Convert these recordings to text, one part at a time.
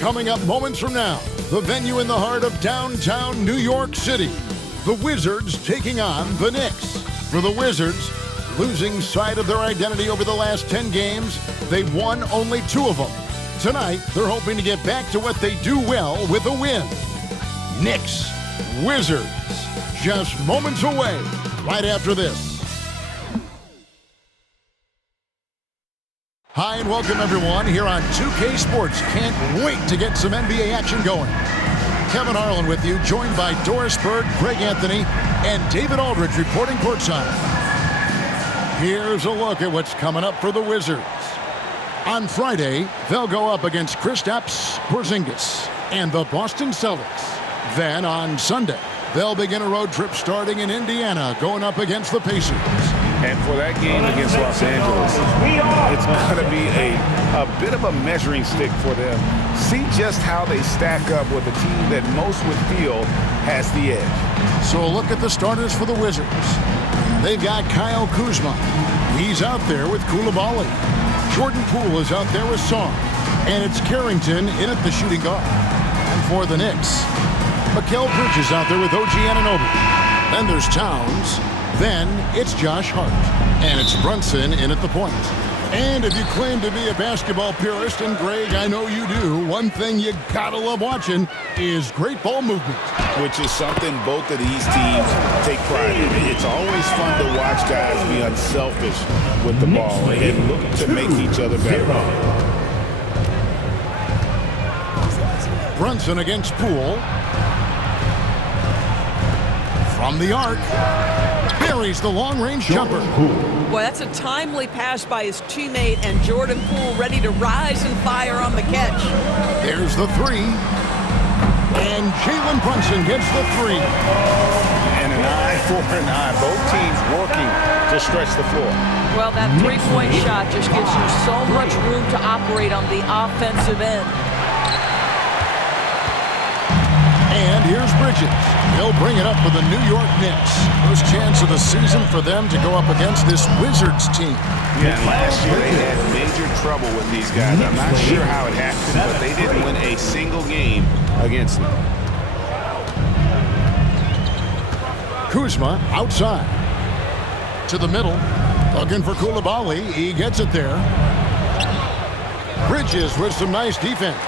Coming up moments from now, the venue in the heart of downtown New York City. The Wizards taking on the Knicks. For the Wizards, losing sight of their identity over the last 10 games, they've won only 2 of them. Tonight, they're hoping to get back to what they do well with a win. Knicks, Wizards, just moments away, right after this. Hi and welcome everyone here on 2K Sports. Can't wait to get some NBA action going. Kevin Harlan with you, joined by Doris Bird, Greg Anthony, and David Aldridge reporting courtside. Here's a look at what's coming up for the Wizards. On Friday, they'll go up against Kristaps Porzingis and the Boston Celtics. Then on Sunday, they'll begin a road trip starting in Indiana, going up against the Pacers. And for that game against Los Angeles, it's going to be a bit of a measuring stick for them. See just how they stack up with a team that most would feel has the edge. So a look at the starters for the Wizards. They've got Kyle Kuzma. He's out there with Koulibaly. Jordan Poole is out there with Song. And it's Carrington in at the shooting guard. And for the Knicks, Mikal Bridges out there with OG Anunoby. Then there's Towns. Then it's Josh Hart. And it's Brunson in at the point. And if you claim to be a basketball purist, and Greg, I know you do, one thing you gotta love watching is great ball movement. Which is something both of these teams take pride in. It's always fun to watch guys be unselfish with the ball and look to make each other better. Brunson against Poole. From the arc. Buries the long-range jumper. Boy, that's a timely pass by his teammate, and Jordan Poole ready to rise and fire on the catch. There's the three. And Jalen Brunson gets the three. And an eye for an eye. Both teams working to stretch the floor. Well, that three-point shot just gives you so much room to operate on the offensive end. And here's Bridges. He'll bring it up for the New York Knicks. First chance of the season for them to go up against this Wizards team. Yeah, last year they had major trouble with these guys. I'm not sure how it happened, but they didn't win a single game against them. Kuzma outside. To the middle. Looking for Koulibaly. He gets it there. Bridges with some nice defense.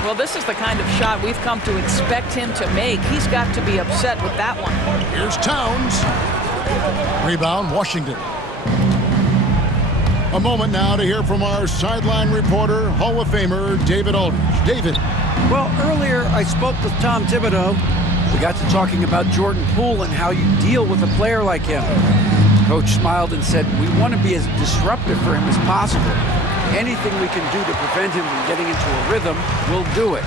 Well, this is the kind of shot we've come to expect him to make. He's got to be upset with that one. Here's Towns. Rebound, Washington. A moment now to hear from our sideline reporter, Hall of Famer David Aldridge. David. Well, earlier I spoke with Tom Thibodeau. We got to talking about Jordan Poole and how you deal with a player like him. Coach smiled and said, we want to be as disruptive for him as possible. Anything we can do to prevent him from getting into a rhythm, we'll do it.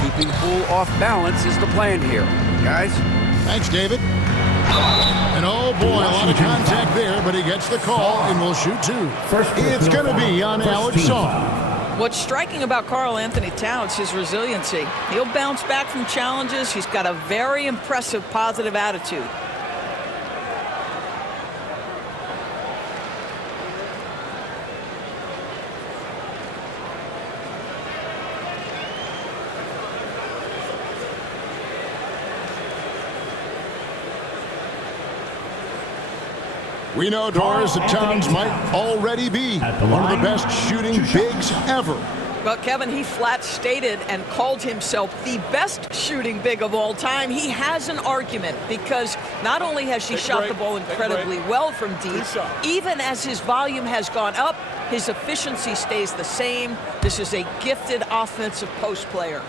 Keeping Poole off balance is the plan here. Guys? Thanks, David. And oh boy, a lot of contact there, but he gets the call and will shoot two. It's going to be on Alex Song. What's striking about Karl Anthony Towns, his resiliency. He'll bounce back from challenges. He's got a very impressive positive attitude. We know, Doris, that Towns might already be one of the best shooting bigs ever. Well, Kevin, he flat stated and called himself the best shooting big of all time. He has an argument because not only has he shot the ball incredibly well from deep, even as his volume has gone up, his efficiency stays the same. This is a gifted offensive post player.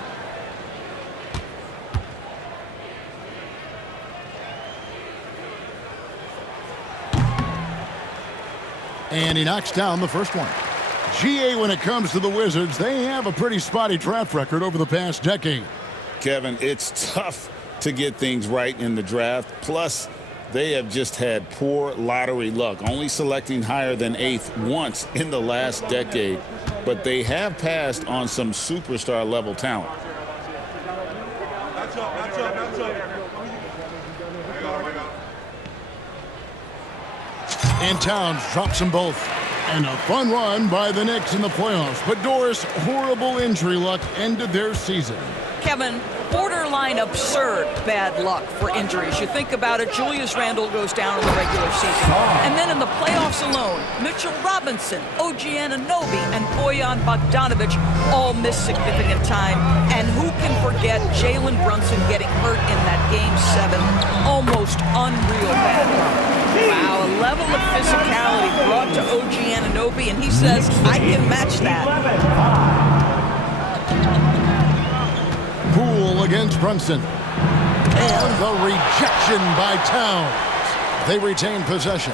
And he knocks down the first one. GA, when it comes to the Wizards, they have a pretty spotty draft record over the past decade. Kevin, it's tough to get things right in the draft. Plus, they have just had poor lottery luck, only selecting higher than 8th once in the last decade. But they have passed on some superstar-level talent. And Towns drops them both. And a fun run by the Knicks in the playoffs. But Doris, horrible injury luck ended their season. Kevin, borderline absurd bad luck for injuries. You think about it, Julius Randle goes down in the regular season. And then in the playoffs alone, Mitchell Robinson, OG Anunoby, and Bojan Bogdanovic all missed significant time. And who can forget Jalen Brunson getting hurt in that Game 7? Almost unreal bad luck. Wow, a level of physicality brought to OG Anunoby, and he says, I can match that. Poole against Brunson. And the rejection by Towns. They retain possession.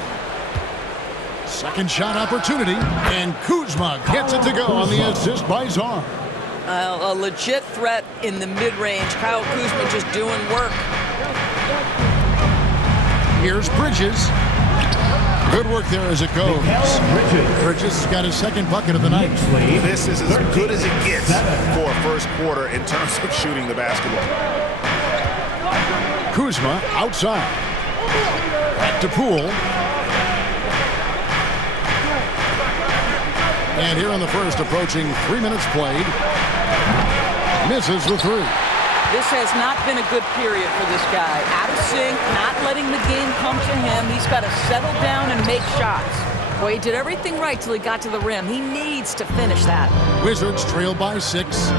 Second shot opportunity, and Kuzma gets it to go on the assist by Czar. A legit threat in the mid-range. Kyle Kuzma just doing work. Here's Bridges. Good work there as it goes. Bridges has got his second bucket of the night. This is as good as it gets for a first quarter in terms of shooting the basketball. Kuzma outside. Back to Poole. And here in the first, approaching 3 minutes played. Misses the three. This has not been a good period for this guy. Out of sync, not letting the game come to him. He's got to settle down and make shots. Boy, he did everything right till he got to the rim. He needs to finish that. Wizards trail by 6.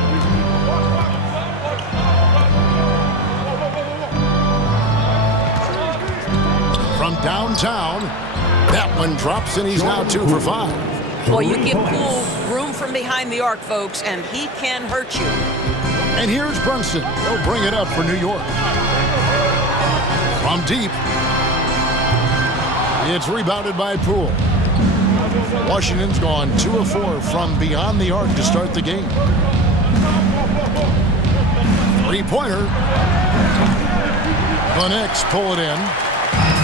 From downtown, that one drops, and he's now 2 for 5. Boy, you give Poole room from behind the arc, folks, and he can hurt you. And here's Brunson. He'll bring it up for New York. From deep. It's rebounded by Poole. Washington's gone 2 of 4 from beyond the arc to start the game. Three-pointer. The Knicks pull it in.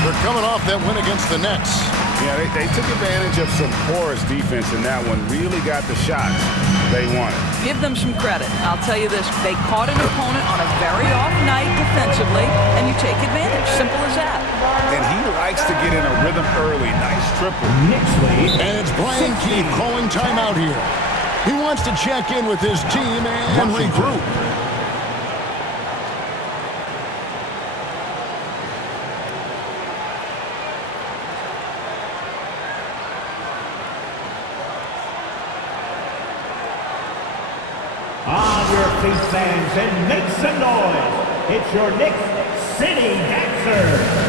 They're coming off that win against the Nets. Yeah, they took advantage of some porous defense in that one. Really got the shots they wanted. Give them some credit. I'll tell you this. They caught an opponent on a very off night defensively, and you take advantage. Simple as that. And he likes to get in a rhythm early. Nice triple. And it's Brian Keith calling timeout here. He wants to check in with his team and regroup. On your feet, fans, and make some noise. It's your Knicks City Dancers.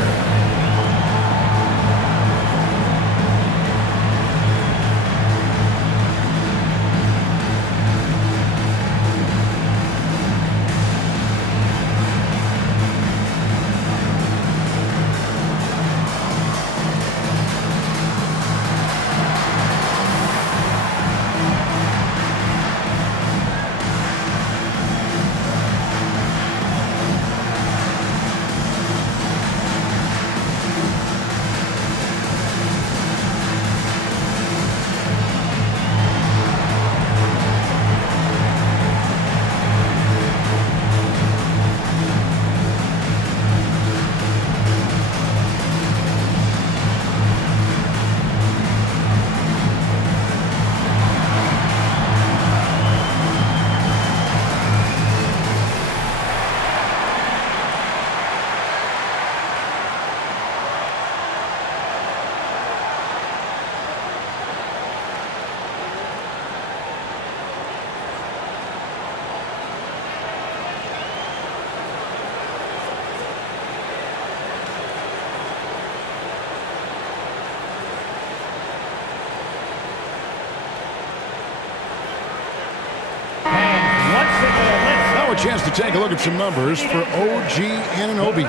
chance to take a look at some numbers for OG Anunoby.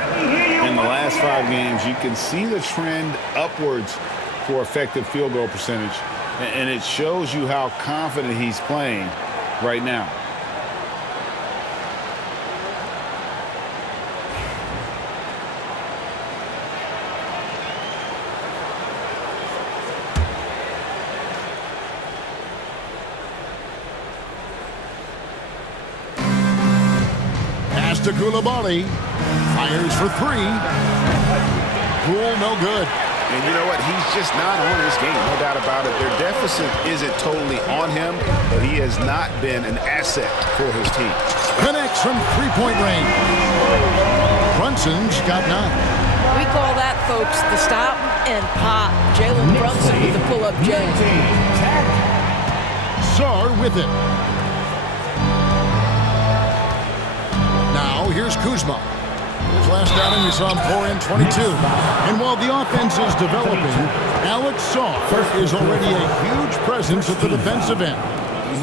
In the last 5 games, you can see the trend upwards for effective field goal percentage, and it shows you how confident he's playing right now. Pass to Koulibaly. Fires for 3. Poole, no good. And you know what? He's just not on this game, no doubt about it. Their deficit isn't totally on him, but he has not been an asset for his team. Connects from 3-point range. Brunson's got 9. We call that, folks, the stop and pop. Jalen Brunson with the pull-up J. Sarr with it. Now here's Kuzma. His last outing, you saw him pour in 22. And while the offense is developing, Alex Sarr is already a huge presence at the defensive end.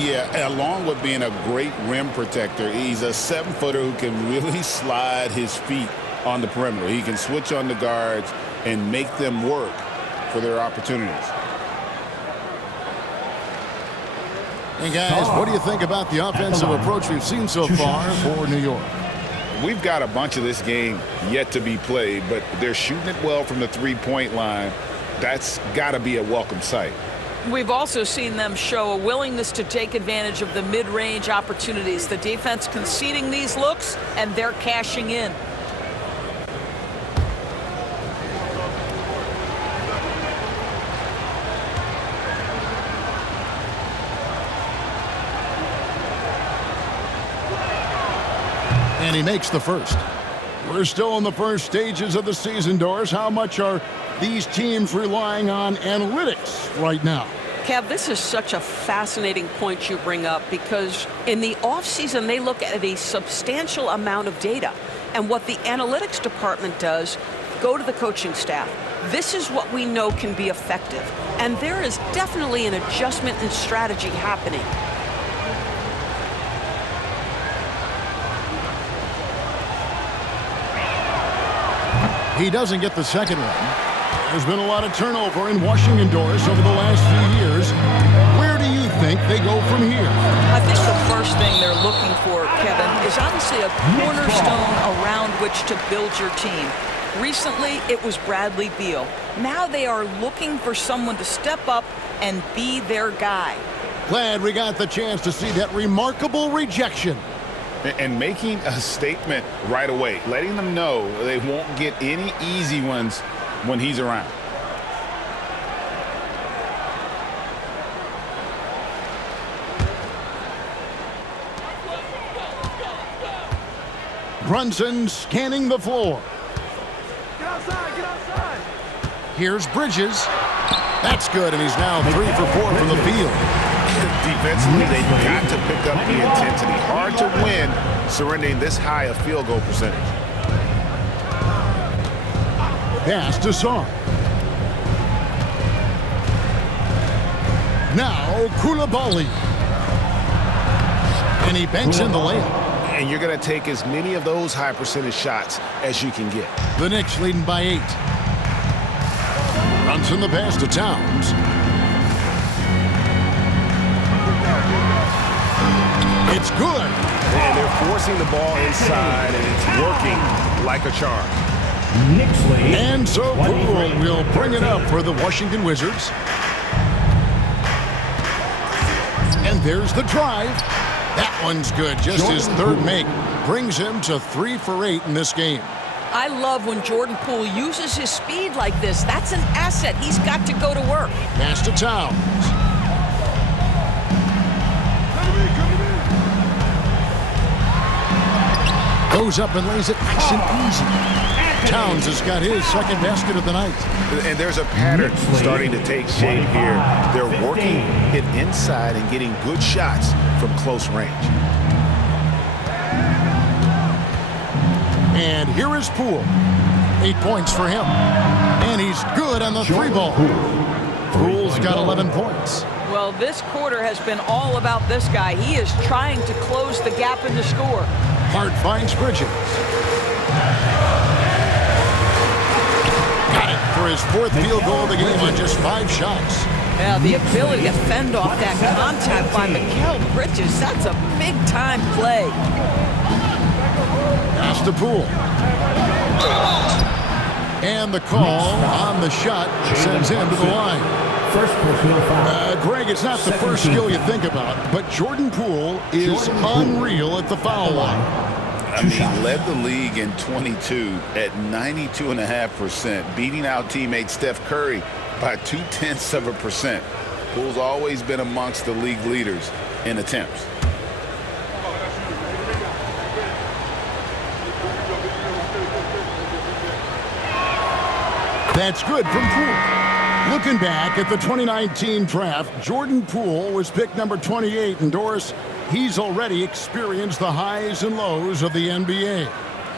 Yeah, along with being a great rim protector, he's a 7-footer who can really slide his feet on the perimeter. He can switch on the guards and make them work for their opportunities. And guys, what do you think about the offensive approach we've seen so far for New York? We've got a bunch of this game yet to be played, but they're shooting it well from the 3-point line. That's got to be a welcome sight. We've also seen them show a willingness to take advantage of the mid-range opportunities. The defense conceding these looks, and they're cashing in. And he makes the first. We're still in the first stages of the season, Doris. How much are these teams relying on analytics right now? Kev, this is such a fascinating point you bring up, because in the offseason, they look at a substantial amount of data. And what the analytics department does, go to the coaching staff. This is what we know can be effective. And there is definitely an adjustment in strategy happening. He doesn't get the second one. There's been a lot of turnover in Washington, Doris, over the last few years. Where do you think they go from here? I think the first thing they're looking for, Kevin, is obviously a cornerstone around which to build your team. Recently, it was Bradley Beal. Now they are looking for someone to step up and be their guy. Glad we got the chance to see that remarkable rejection. And making a statement right away, letting them know they won't get any easy ones when he's around. Brunson scanning the floor. Get outside. Here's Bridges. That's good, and he's now 3 for 4 from the field. Defensively, they've got to pick up the intensity. Hard to win surrendering this high a field goal percentage. Pass to Sarr. Now Koulibaly. And he banks in the layup. And you're going to take as many of those high percentage shots as you can get. The Knicks leading by 8. Brunson the pass to Towns. It's good. And they're forcing the ball inside, and it's working like a charm. Knicks lead. And so Poole will bring it up for the Washington Wizards. And there's the drive. That one's good. Just his third make brings him to 3 for 8 in this game. I love when Jordan Poole uses his speed like this. That's an asset. He's got to go to work. Pass to Towns. Goes up and lays it nice and easy. Towns has got his second basket of the night. And there's a pattern starting to take shape here. They're working it inside and getting good shots from close range. And here is Poole. 8 points for him. And he's good on the 3-ball. Poole's got 11 points. Well, this quarter has been all about this guy. He is trying to close the gap in the score. Hart finds Bridges. Got it for his 4th field goal of the game on just 5 shots. Yeah, the ability to fend off that contact by Mikal Bridges, that's a big-time play. Pass to Poole. And the call on the shot sends him to the line. First personal foul. Greg, it's not the first skill you think about, but Jordan Poole is unreal at the foul line. I mean, led the league in 22 at 92.5%, beating out teammate Steph Curry by 0.2%. Poole's always been amongst the league leaders in attempts. That's good from Poole. Looking back at the 2019 draft, Jordan Poole was picked number 28, and Doris, he's already experienced the highs and lows of the NBA.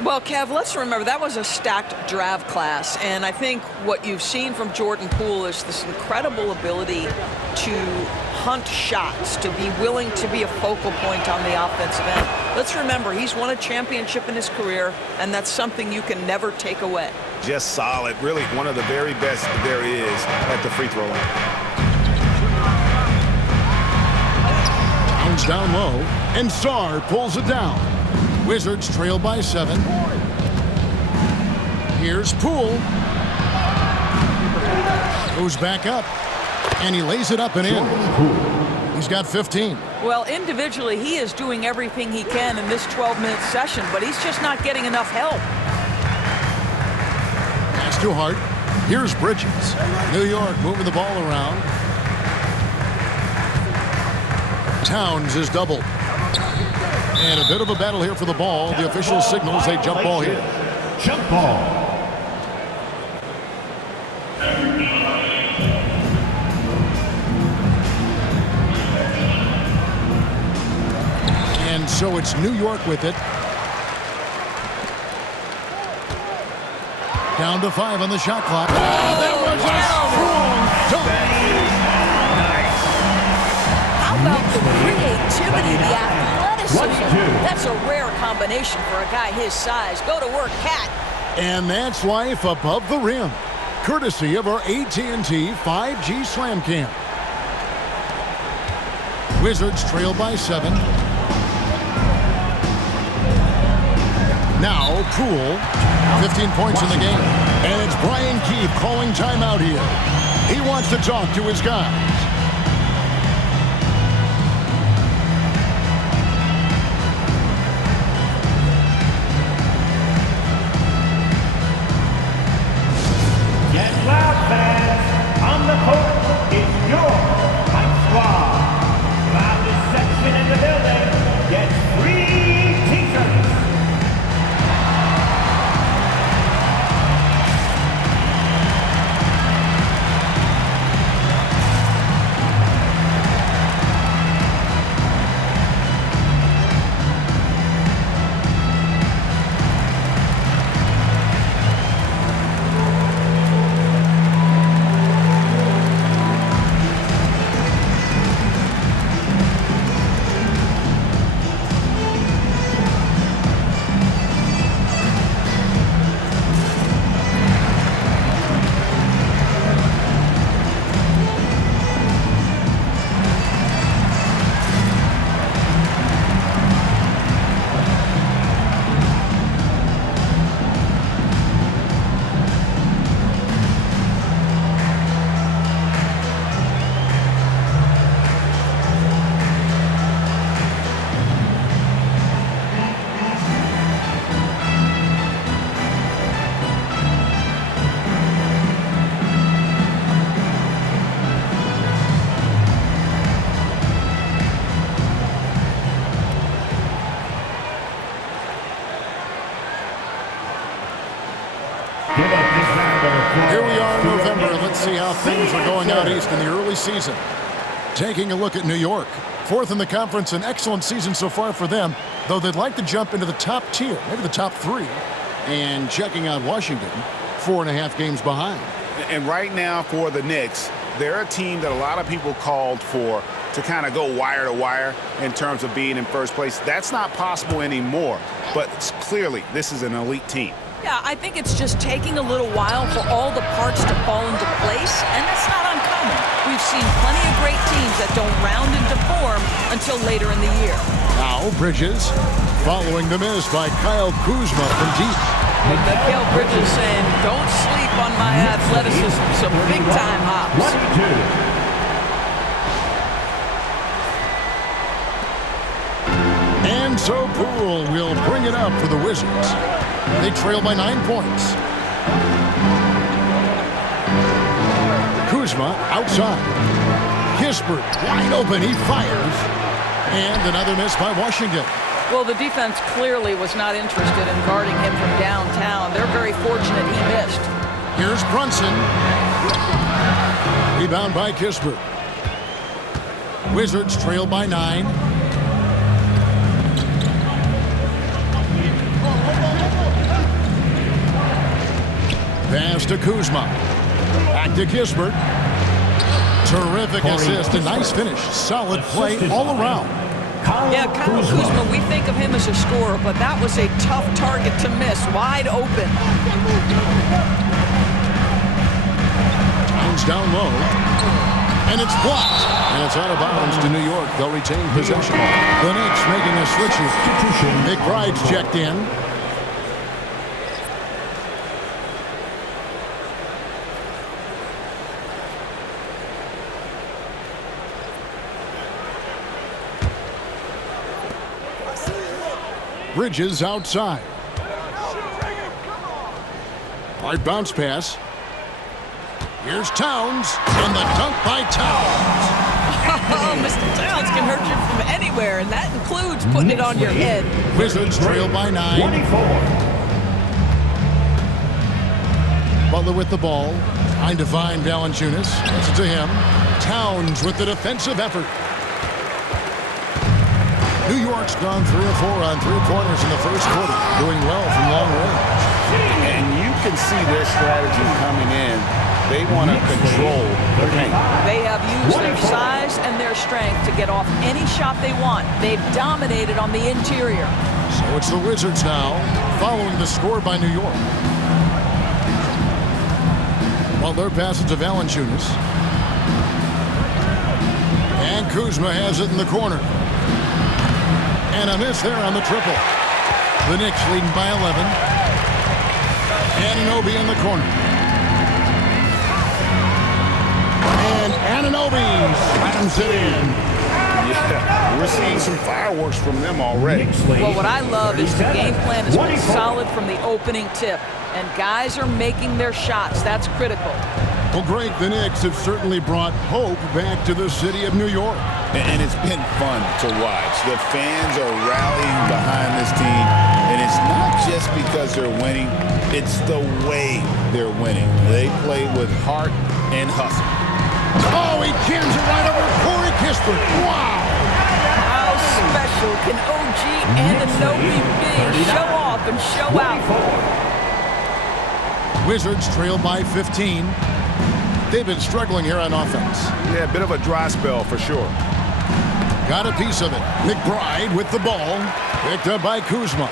Well, Kev, let's remember that was a stacked draft class, and I think what you've seen from Jordan Poole is this incredible ability to hunt shots, to be willing to be a focal point on the offensive end. Let's remember, he's won a championship in his career, and that's something you can never take away. Just solid, really one of the very best there is at the free throw line. Towns down low, and Sarr pulls it down. Wizards trail by 7. Here's Poole. Goes back up, and he lays it up and in. He's got 15. Well, individually, he is doing everything he can in this 12-minute session, but he's just not getting enough help. Pass to Hart. Here's Bridges. New York moving the ball around. Towns is doubled. And a bit of a battle here for the ball. The official signals a jump ball here. Jump ball. And so it's New York with it. Down to 5 on the shot clock. Oh, that was a strong dunk. How about the creativity, the athleticism? That's a rare combination for a guy his size. Go to work, Cat. And that's life above the rim, courtesy of our AT&T 5G Slam Cam. Wizards trail by 7. Now Poole, 15 points in the game. And it's Brian Keefe calling timeout here. He wants to talk to his guys. Get loud, fans. On the court is your Mike Squad. Loudest section in the building gets free t-shirts. Here we are in November, and let's see how things are going out east in the early season. Taking a look at New York. 4th in the conference, an excellent season so far for them, though they'd like to jump into the top tier, maybe the top 3. And checking out Washington, 4.5 games behind. And right now for the Knicks, they're a team that a lot of people called for to kind of go wire to wire in terms of being in first place. That's not possible anymore, but clearly this is an elite team. Yeah, I think it's just taking a little while for all the parts to fall into place, and that's not uncommon. We've seen plenty of great teams that don't round into form until later in the year. Now Bridges following the miss by Kyle Kuzma from deep. Mikal Bridges saying, don't sleep on my athleticism, some big-time hops. And so Poole will bring it up for the Wizards. They trail by 9 points. Kuzma outside. Kispert wide open. He fires. And another miss by Washington. Well, the defense clearly was not interested in guarding him from downtown. They're very fortunate he missed. Here's Brunson. Rebound by Kispert. Wizards trail by 9. Pass to Kuzma. Back to Kispert. Terrific assist. A nice finish. Solid play all around. Yeah, Kyle Kuzma, we think of him as a scorer, but that was a tough target to miss. Wide open. Towns down low. And it's blocked. And it's out of bounds to New York. They'll retain possession. The Knicks making a switch here. McBride's checked in. Bridges outside. Hard bounce pass. Here's Towns, and the dunk by Towns. Oh, Mr. Towns can hurt you from anywhere, and that includes putting it on your head. Wizards trail by 9. Butler with the ball. Trying to find Valanciunas. It's to him. Towns with the defensive effort. New York's gone 3 of 4 on 3 pointers in the first quarter, doing well from long range. And you can see their strategy coming in. They want to control the paint. They have used their size and their strength to get off any shot they want. They've dominated on the interior. So it's the Wizards now, following the score by New York. Butler passes to Valanciunas. And Kuzma has it in the corner. And a miss there on the triple. The Knicks leading by 11. Anunoby in the corner. And Anunoby slams it in. Yeah, we're seeing some fireworks from them already. Well, what I love is the game plan has been solid from the opening tip. And guys are making their shots. That's critical. Well, Greg, the Knicks have certainly brought hope back to the city of New York. And it's been fun to watch. The fans are rallying behind this team. And it's not just because they're winning. It's the way they're winning. They play with heart and hustle. Oh, he jams it right over Corey Kispert. Wow. How special can OG Anunoby be? Show off and show out. Wizards trail by 15. They've been struggling here on offense. Yeah, a bit of a dry spell for sure. Got a piece of it. McBride with the ball. Picked up by Kuzma.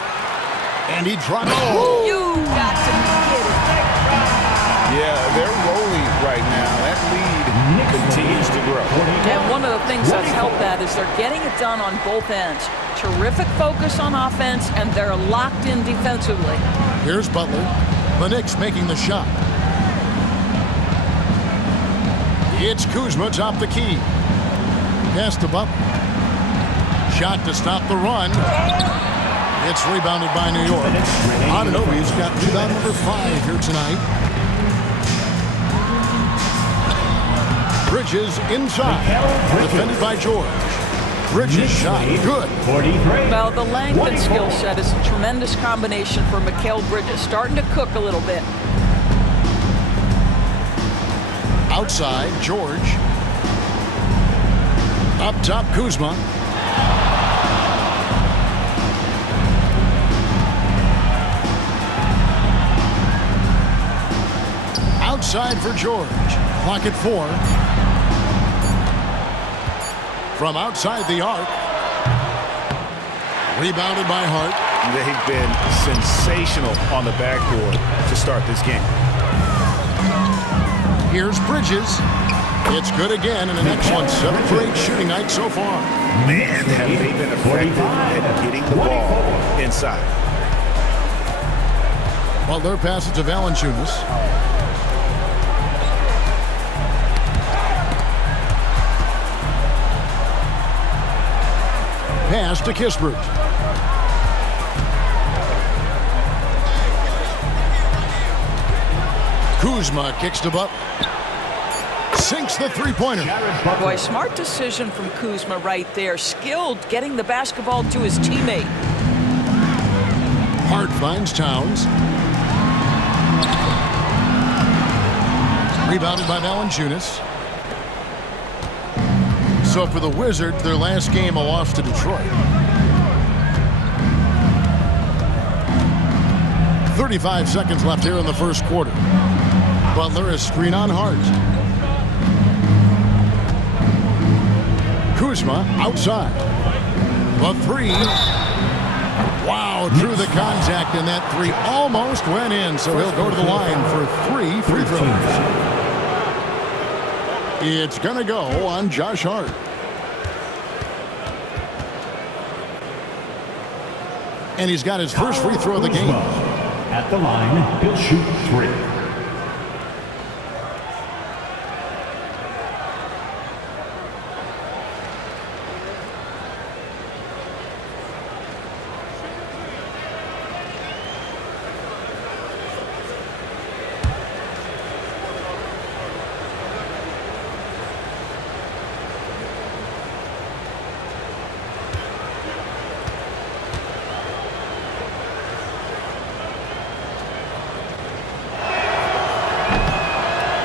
And he dropped it. Oh. You got to get it. Yeah, they're rolling right now. That lead continues to grow. And one of the things that's helped that is they're getting it done on both ends. Terrific focus on offense, and they're locked in defensively. Here's Butler. The Knicks making the shot. It's Kuzma top the key. Pass to Butler. Shot to stop the run. It's rebounded by New York. Anunoby's got rebound number 5 here tonight. Bridges inside. Defended by George. Bridges shot. Good. Well, the length and skill set is a tremendous combination for Mikal Bridges. Starting to cook a little bit. Outside, George. Up top, Kuzma. Outside for George. Clock at 4. from outside the arc. Rebounded by Hart. They've been sensational on the backboard to start this game. Here's Bridges. It's good again, and an excellent 7 for 8 shooting night so far. Man, have they been effective at getting the ball inside. Butler passes to Valanciunas. Pass to Kispert. Kuzma kicks to Butler. Sinks the three-pointer. Boy, smart decision from Kuzma right there. Skilled getting the basketball to his teammate. Hart finds Towns. Rebounded by Valanciunas. So for the Wizards, their last game a loss to Detroit. 35 seconds left here in the first quarter. Butler is screen on Hart. Kuzma outside. The three. Wow, drew the contact, and that three almost went in, so he'll go to the line for 3 free throws. It's going to go on Josh Hart. And he's got his first free throw of the game. At the line, he'll shoot 3.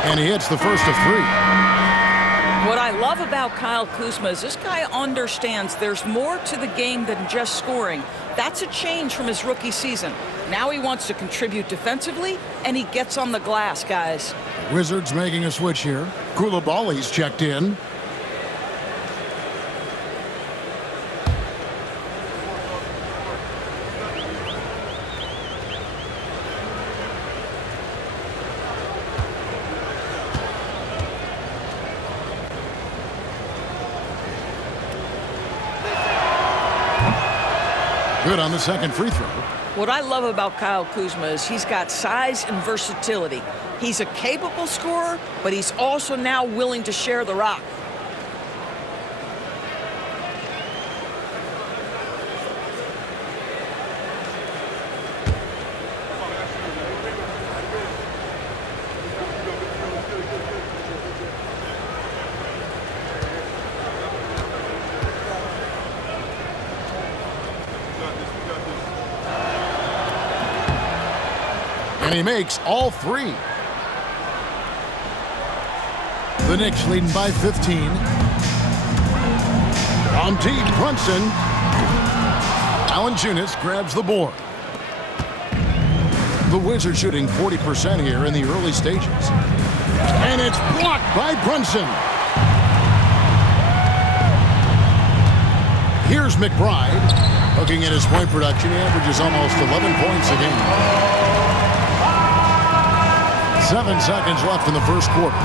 And he hits the first of 3. What I love about Kyle Kuzma is this guy understands there's more to the game than just scoring. That's a change from his rookie season. Now he wants to contribute defensively, and he gets on the glass, guys. Wizards making a switch here. Koulibaly's checked in. Good on the second free throw. What I love about Kyle Kuzma is he's got size and versatility. He's a capable scorer, but he's also now willing to share the rock. And he makes all 3. The Knicks leading by 15. On deep, Brunson. Valanciunas grabs the board. The Wizards shooting 40% here in the early stages. And it's blocked by Brunson. Here's McBride. Looking at his point production, he averages almost 11 points a game. 7 seconds left in the first quarter.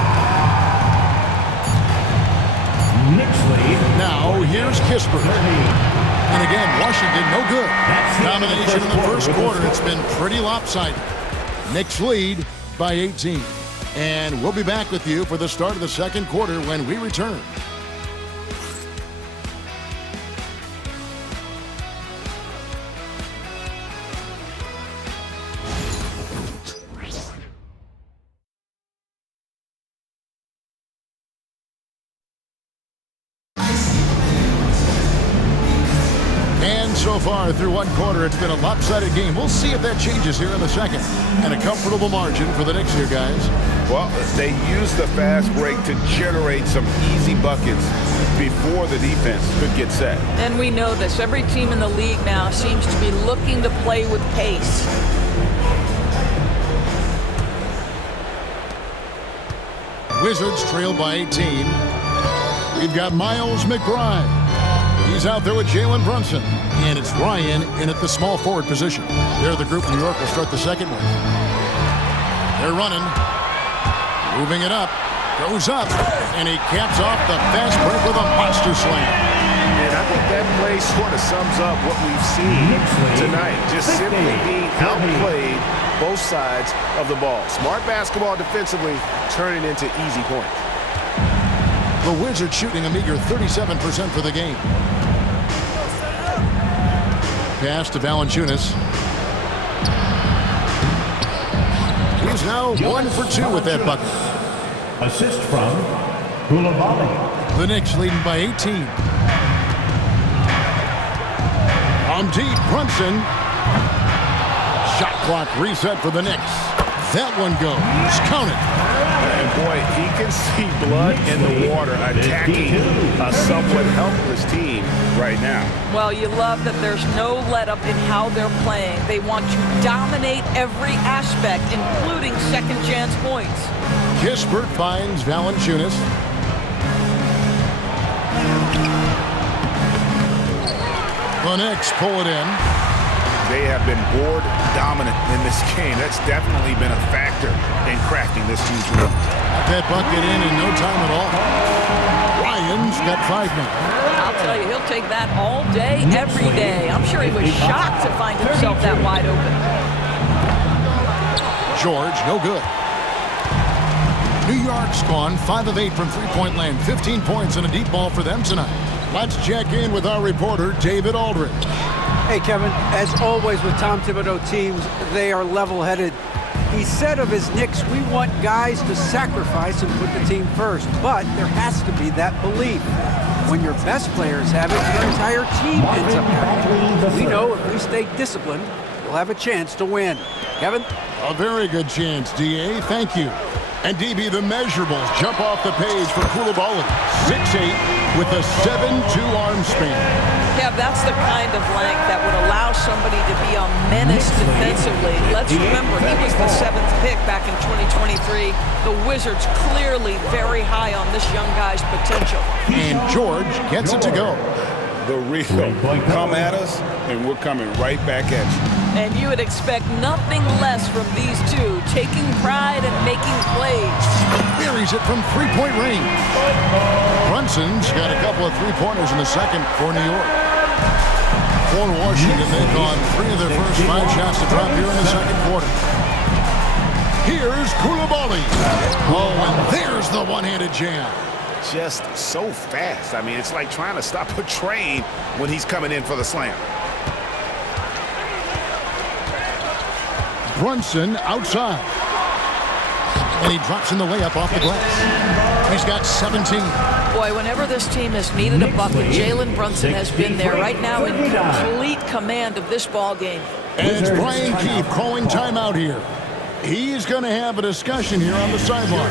Knicks lead. Now here's Kispert. And again, Washington no good. Domination in the first quarter. It's been pretty lopsided. Knicks lead by 18. And we'll be back with you for the start of the second quarter when we return. So far through one quarter, it's been a lopsided game. We'll see if that changes here in the second. And a comfortable margin for the Knicks here, guys. Well, they used the fast break to generate some easy buckets before the defense could get set. And we know this. Every team in the league now seems to be looking to play with pace. Wizards trail by 18. We've got Miles McBride. He's out there with Jalen Brunson. And it's Ryan in at the small forward position. They're the group New York will start the second with. They're running. Moving it up. Goes up. And he caps off the fast break with a monster slam. And I think that play sort of sums up what we've seen tonight. Just simply being outplayed both sides of the ball. Smart basketball defensively, turning into easy points. The Wizards shooting a meager 37% for the game. Pass to Valanciunas. He's now 1 for 2 with that bucket. Assist from Koulibaly. The Knicks leading by 18. On deep, Brunson. Shot clock reset for the Knicks. That one goes. Count it. And boy, he can see blood in the water attacking a somewhat helpless team right now. Well, you love that there's no let-up in how they're playing. They want to dominate every aspect, including second-chance points. Kispert finds Valanciunas. The Knicks pull it in. They have been board dominant in this game. That's definitely been a factor in crafting this huge lead. That bucket in no time at all. Ryan's got 5 now. I'll tell you, he'll take that all day, every day. I'm sure he was shocked to find himself that wide open. George, no good. New York's gone 5 of 8 from three-point land. 15 points and a deep ball for them tonight. Let's check in with our reporter, David Aldridge. Hey, Kevin, as always with Tom Thibodeau teams, they are level-headed. He said of his Knicks, we want guys to sacrifice and put the team first, but there has to be that belief. When your best players have it, your entire team ends up having it. We know if we stay disciplined, we'll have a chance to win. Kevin? A very good chance, D.A. Thank you. And DB, the measurables jump off the page for Koulibaly. 6'8" with a 7'2" arm span. Yeah, that's the kind of length that would allow somebody to be a menace defensively. Let's remember, he was the 7th pick back in 2023. The Wizards clearly very high on this young guy's potential. And George gets it to go. The real come at us, and we're coming right back at you. And you would expect nothing less from these two, taking pride and making plays. Buries it from three-point range. Brunson's got a couple of three-pointers in the second for New York. For Washington, they've gone 3 of their first 5 shots to drop here in the second quarter. Here's Koulibaly. Oh, and there's the one-handed jam. Just so fast. I mean, it's like trying to stop a train when he's coming in for the slam. Brunson outside. And he drops in the layup off the glass. He's got 17. Boy, whenever this team has needed a bucket, Jalen Brunson has been there right now in complete command of this ball game. And it's Brian Keefe calling timeout here. He's going to have a discussion here on the sideline.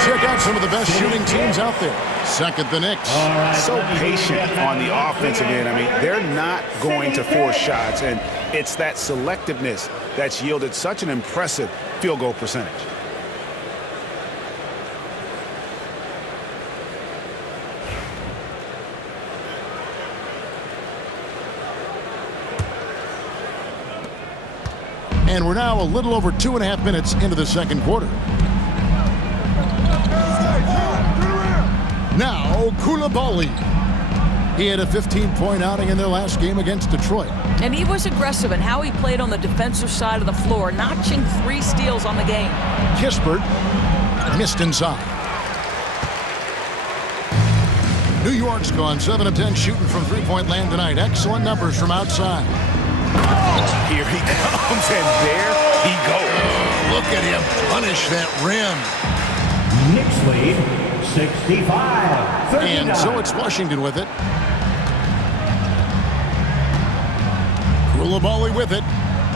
Let's check out some of the best shooting teams out there. Second, the Knicks. So patient on the offensive end. I mean, they're not going to force shots, and it's that selectiveness that's yielded such an impressive field goal percentage. And we're now a little over 2.5 minutes into the second quarter. Now, Koulibaly. He had a 15-point outing in their last game against Detroit. And he was aggressive in how he played on the defensive side of the floor, notching 3 steals on the game. Kispert missed inside. New York's gone 7 of 10 shooting from three-point land tonight. Excellent numbers from outside. Here he comes, and there he goes. Look at him punish that rim. Knicks lead 65-39. And so it's Washington with it. Koulibaly with it.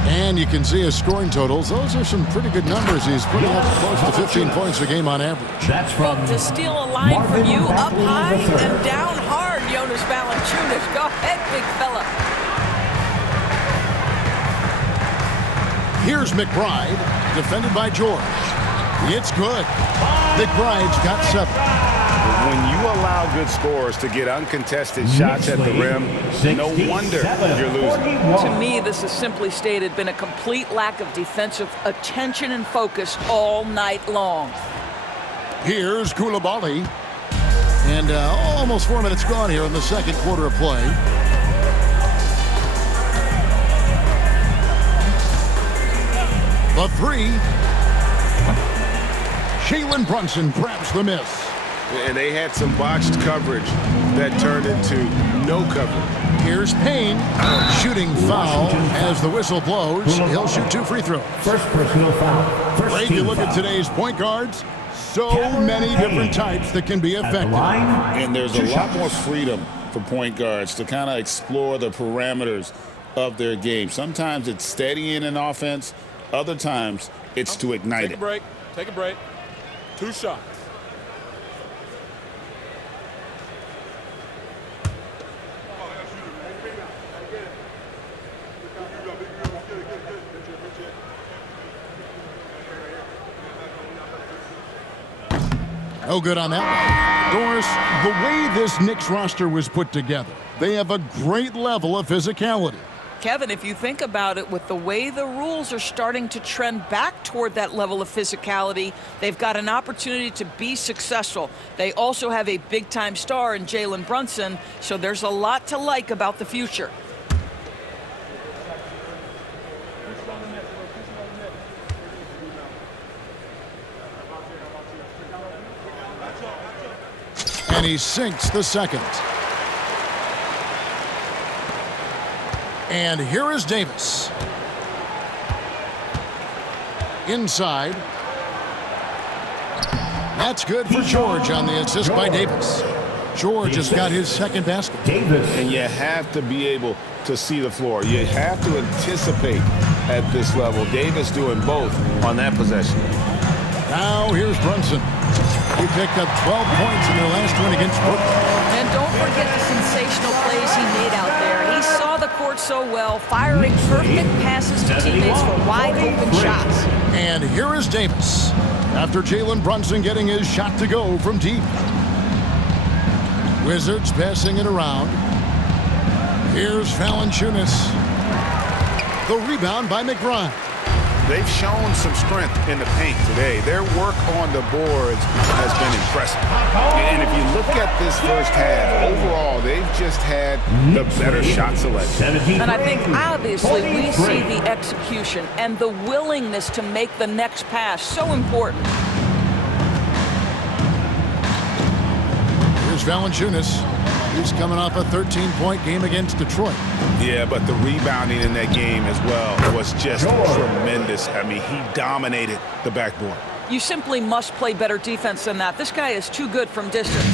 And you can see his scoring totals. Those are some pretty good numbers. He's putting up close to 15 points a game on average. That's from To steal a line from you, up high and down hard, Jonas Valanciunas. Go ahead, big fella. Here's McBride, defended by George. It's good. McBride's got 7. When you allow good scorers to get uncontested shots at the rim, no wonder you're losing. To me, this has simply stated been a complete lack of defensive attention and focus all night long. Here's Koulibaly. And almost 4 minutes gone here in the second quarter of play. The 3. Jalen Brunson grabs the miss. And they had some botched coverage that turned into no coverage. Here's Payne. Shooting foul as the whistle blows. He'll shoot 2 free throws. first personal foul. Great to look at today's point guards. So many different types that can be effective. And there's a lot more freedom for point guards to kind of explore the parameters of their game. Sometimes it's steadying an offense. Other times it's to ignite it. Take a break. 2 shots. No good on that one. Doris, the way this Knicks roster was put together, they have a great level of physicality. Kevin, if you think about it, with the way the rules are starting to trend back toward that level of physicality, they've got an opportunity to be successful. They also have a big-time star in Jalen Brunson, so there's a lot to like about the future. And he sinks the second. And here is Davis. Inside. That's good for George on the assist by Davis. George has got his second basket. And you have to be able to see the floor. You have to anticipate at this level. Davis doing both on that possession. Now here's Brunson. He picked up 12 points in their last win against Brooklyn. And don't forget the sensational plays he made out there. He saw the court so well, firing perfect passes to teammates for wide-open shots. And here is Davis. After Jalen Brunson getting his shot to go from deep. Wizards passing it around. Here's Valanciunas. The rebound by McBride. They've shown some strength in the paint today. Their work on the boards has been impressive. And if you look at this first half, overall, they've just had the better shot selection. And I think, obviously, we see the execution and the willingness to make the next pass so important. Here's Valanciunas. He's coming off a 13-point game against Detroit. Yeah, but the rebounding in that game as well was just tremendous. I mean, he dominated the backboard. You simply must play better defense than that. This guy is too good from distance.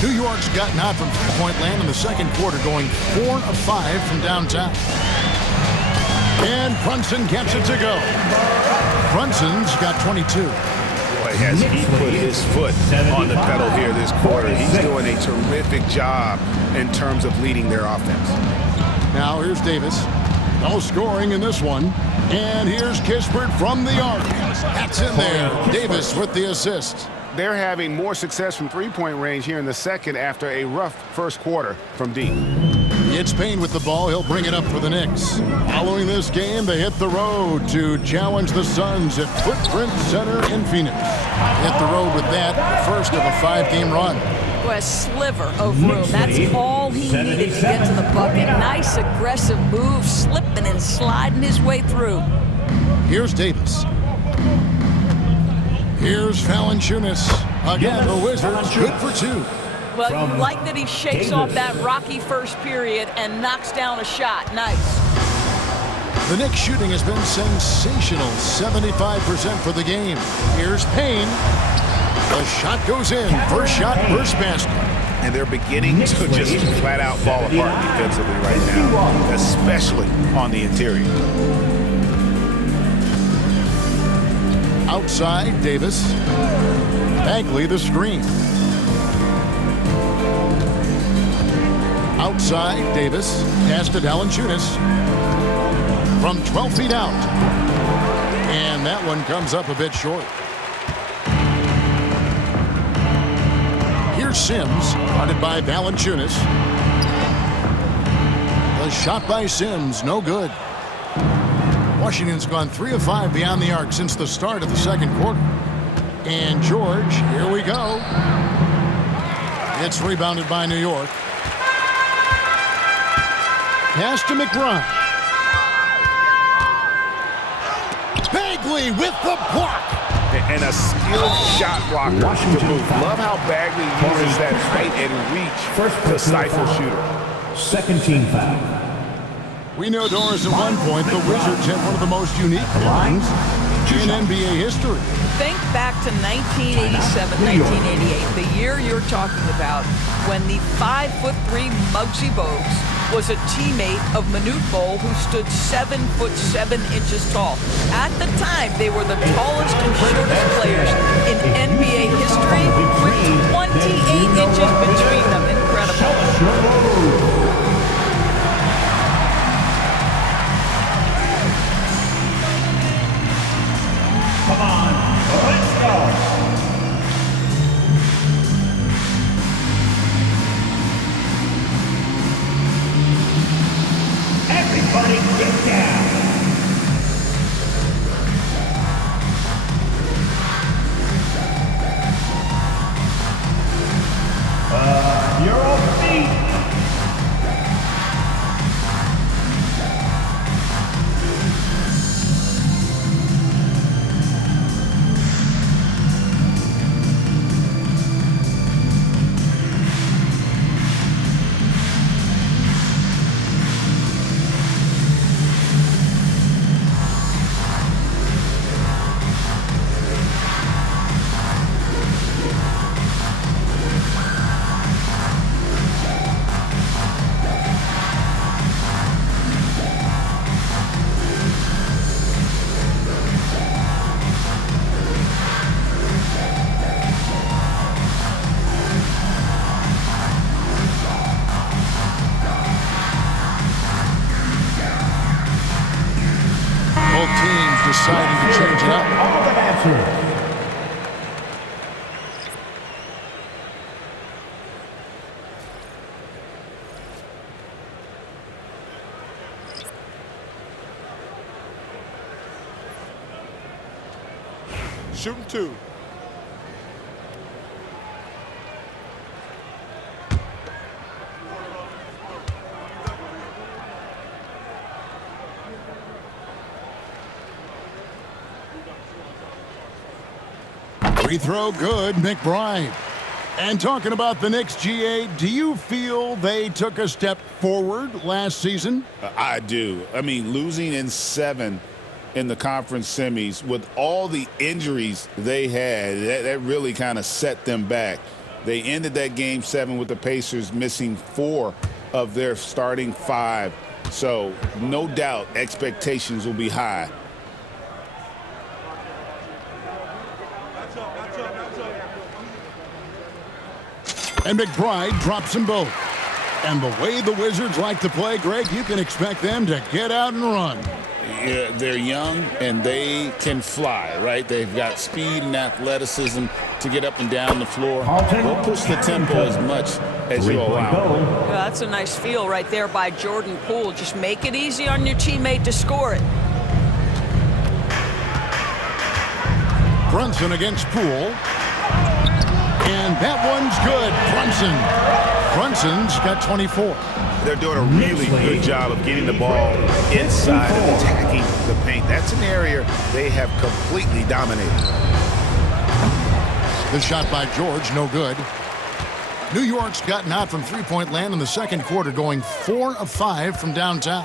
New York's gotten out from three-point land in the second quarter, going 4 of 5 from downtown. And Brunson gets it to go. Brunson's got 22. boy, has he put his foot on the pedal here this quarter. He's doing a terrific job in terms of leading their offense. Now here's Davis. No scoring in this one. And here's Kispert from the arc. That's in there. Davis with the assist. They're having more success from three-point range here in the second after a rough first quarter from deep. It's Payne with the ball. He'll bring it up for the Knicks. Following this game, they hit the road to challenge the Suns at Footprint Center in Phoenix. Hit the road with that, the first of a 5-game run. A sliver of room. That's all he needed to get to the bucket. Nice aggressive move, slipping and sliding his way through. Here's Davis. Here's Valanciunas. Again, the Wizards good for 2. Well, you like that he shakes off that rocky first period and knocks down a shot. Nice. The Knicks shooting has been sensational. 75% for the game. Here's Payne. The shot goes in. First shot, first basket. And they're beginning to just flat out fall apart defensively right now, especially on the interior. Outside, Davis. Bagley the screen. Outside, Davis. Pass to Valanciunas. From 12 feet out. And that one comes up a bit short. Here's Sims, guarded by Valanciunas. The shot by Sims, no good. Washington's gone 3 of 5 beyond the arc since the start of the second quarter. And George, here we go. It's rebounded by New York. Pass to McBride. Bagley with the block. And a skilled shot blocker to move. Love how Bagley uses that height and reach to stifle shooter. Second team foul. We know, Doris, at one point, the Wizards have one of the most unique lines in NBA history. Think back to 1987, 1988, the year you're talking about, when the 5'3" Muggsy Bogues was a teammate of Manute Bol, who stood 7'7" tall. At the time, they were the tallest and shortest players in NBA history, with 28 inches between them. Incredible. Come on, let's go. Everybody get down. You're off feet. Deciding to change it up. Shooting 2. Free throw good, McBride. And talking about the Knicks, GA, do you feel they took a step forward last season? I do. I mean, losing in 7 in the conference semis with all the injuries they had, that really kind of set them back. They ended that game 7 with the Pacers missing 4 of their starting 5. So no doubt expectations will be high. And McBride drops them both. And the way the Wizards like to play, Greg, you can expect them to get out and run. Yeah, they're young and they can fly, right? They've got speed and athleticism to get up and down the floor. They'll push the tempo as much as you allow. Yeah, that's a nice feel right there by Jordan Poole. Just make it easy on your teammate to score it. Brunson against Poole. And that one's good. Brunson's got 24. They're doing a really good job of getting the ball inside and attacking the paint. That's an area they have completely dominated. The shot by George, no good. New York's gotten out from three-point land in the second quarter, going 4 of 5 from downtown.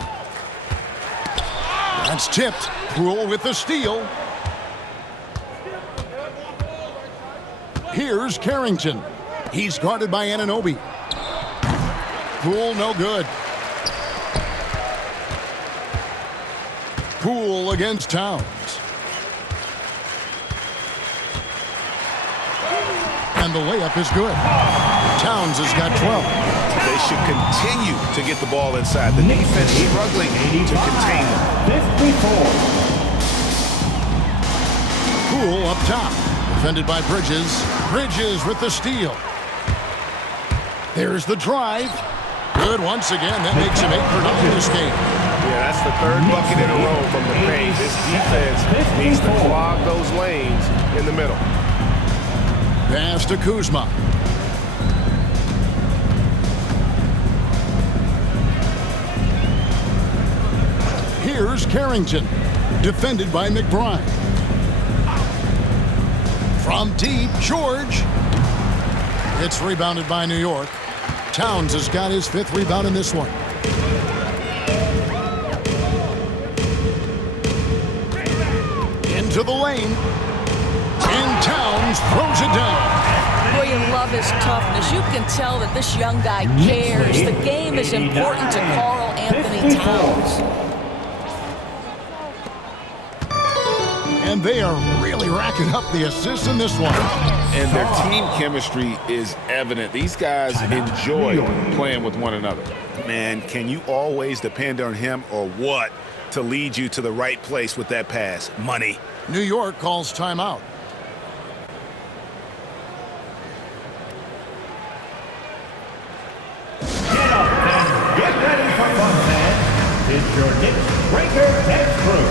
That's tipped. Poole with the steal. Here's Carrington. He's guarded by Anunoby. Poole, no good. Poole against Towns. And the layup is good. Towns has got 12. They should continue to get the ball inside. The defense struggling to contain them. 54. Poole up top. Defended by Bridges. Bridges with the steal. There's the drive. Good once again. That makes him 8 for 9 this game. Yeah, that's the third bucket in a row from the paint. This defense needs to clog those lanes in the middle. Pass to Kuzma. Here's Carrington. Defended by McBride. From deep, George. It's rebounded by New York. Towns has got his 5th rebound in this one. Into the lane. And Towns throws it down. Boy, you love his toughness. You can tell that this young guy cares. The game is important to Karl Anthony Towns. And they are really racking up the assists in this one. And their team chemistry is evident. These guys enjoy playing with one another. Man, can you always depend on him or what to lead you to the right place with that pass? Money. New York calls timeout. Get up and get ready for fun, fans. It's your Knicks Breaker Dance Crew.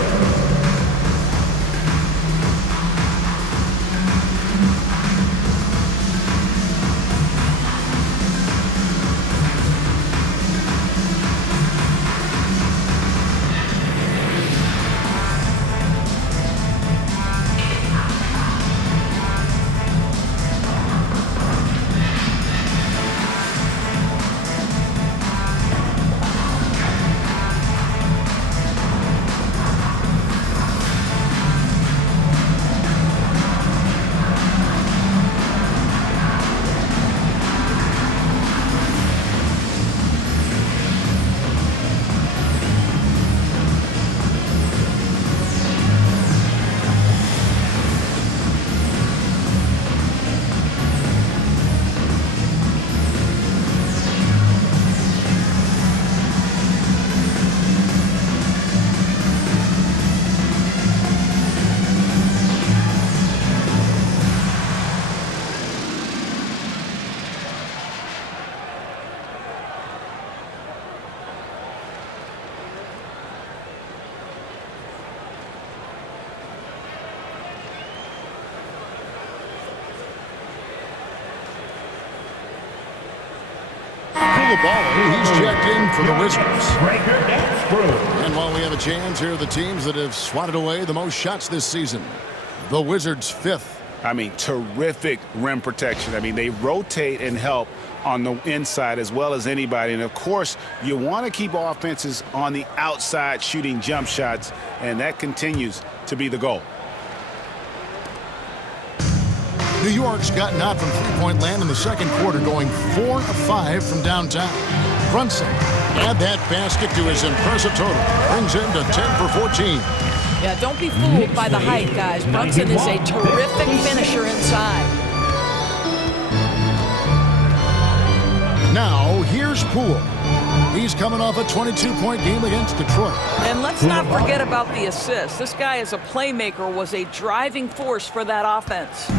He's checked in for the Wizards. Breaker Dance Crew. And while we have a chance, here are the teams that have swatted away the most shots this season. The Wizards 5th. I mean, terrific rim protection. I mean, they rotate and help on the inside as well as anybody. And, of course, you want to keep offenses on the outside shooting jump shots, and that continues to be the goal. New York's gotten out from three-point land in the second quarter, going 4 of 5 from downtown. Brunson add that basket to his impressive total. Brings him to 10 for 14. Yeah, don't be fooled by the height, guys. Brunson is a terrific finisher inside. here's Poole. He's coming off a 22-point game against Detroit. And let's not forget about the assist. This guy as a playmaker was a driving force for that offense.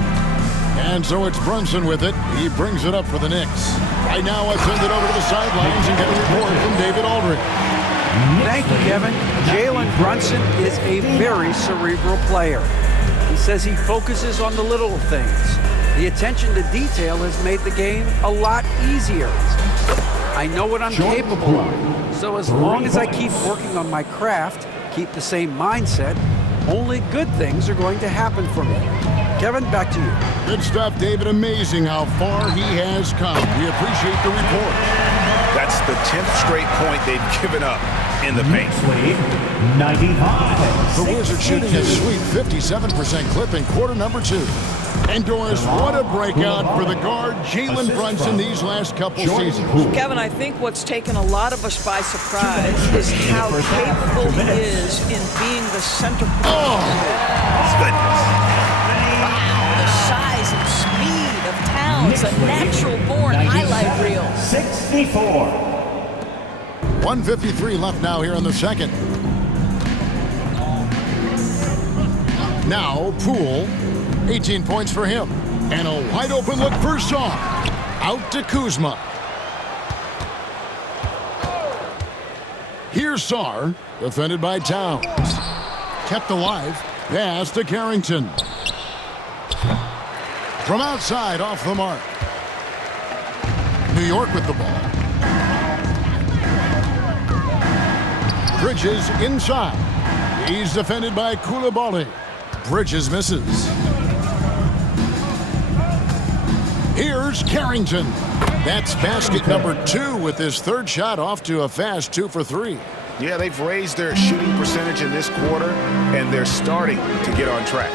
And so it's Brunson with it. He brings it up for the Knicks. Right now, I send it over to the sidelines and get a report from David Aldridge. Thank you, Kevin. Jalen Brunson is a very cerebral player. He says he focuses on the little things. The attention to detail has made the game a lot easier. I know what I'm capable of, so as long as I keep working on my craft, keep the same mindset, only good things are going to happen for me. Kevin, back to you. Good stuff, David. Amazing how far he has come. We appreciate the report. That's the 10th straight point they've given up in the paint. 95. The Wizards shooting a sweet 57% clip in quarter number 2. And Doris, what a breakout for the guard Jalen Brunson these last couple seasons. Kevin, I think what's taken a lot of us by surprise is how capable he is in being the center point. Oh, Wow, the size and speed of Towns, a natural-born highlight reel. 64. 1:53 left now here in the second. Now, Poole, 18 points for him. And a wide-open look for Shaw. Out to Kuzma. Here's Sarr, defended by Towns. Kept alive. Pass to Carrington. From outside, off the mark. New York with the ball. Bridges inside. He's defended by Koulibaly. Bridges misses. Here's Carrington. That's basket number 2 with his third shot off to a fast 2 for 3. Yeah, they've raised their shooting percentage in this quarter, and they're starting to get on track.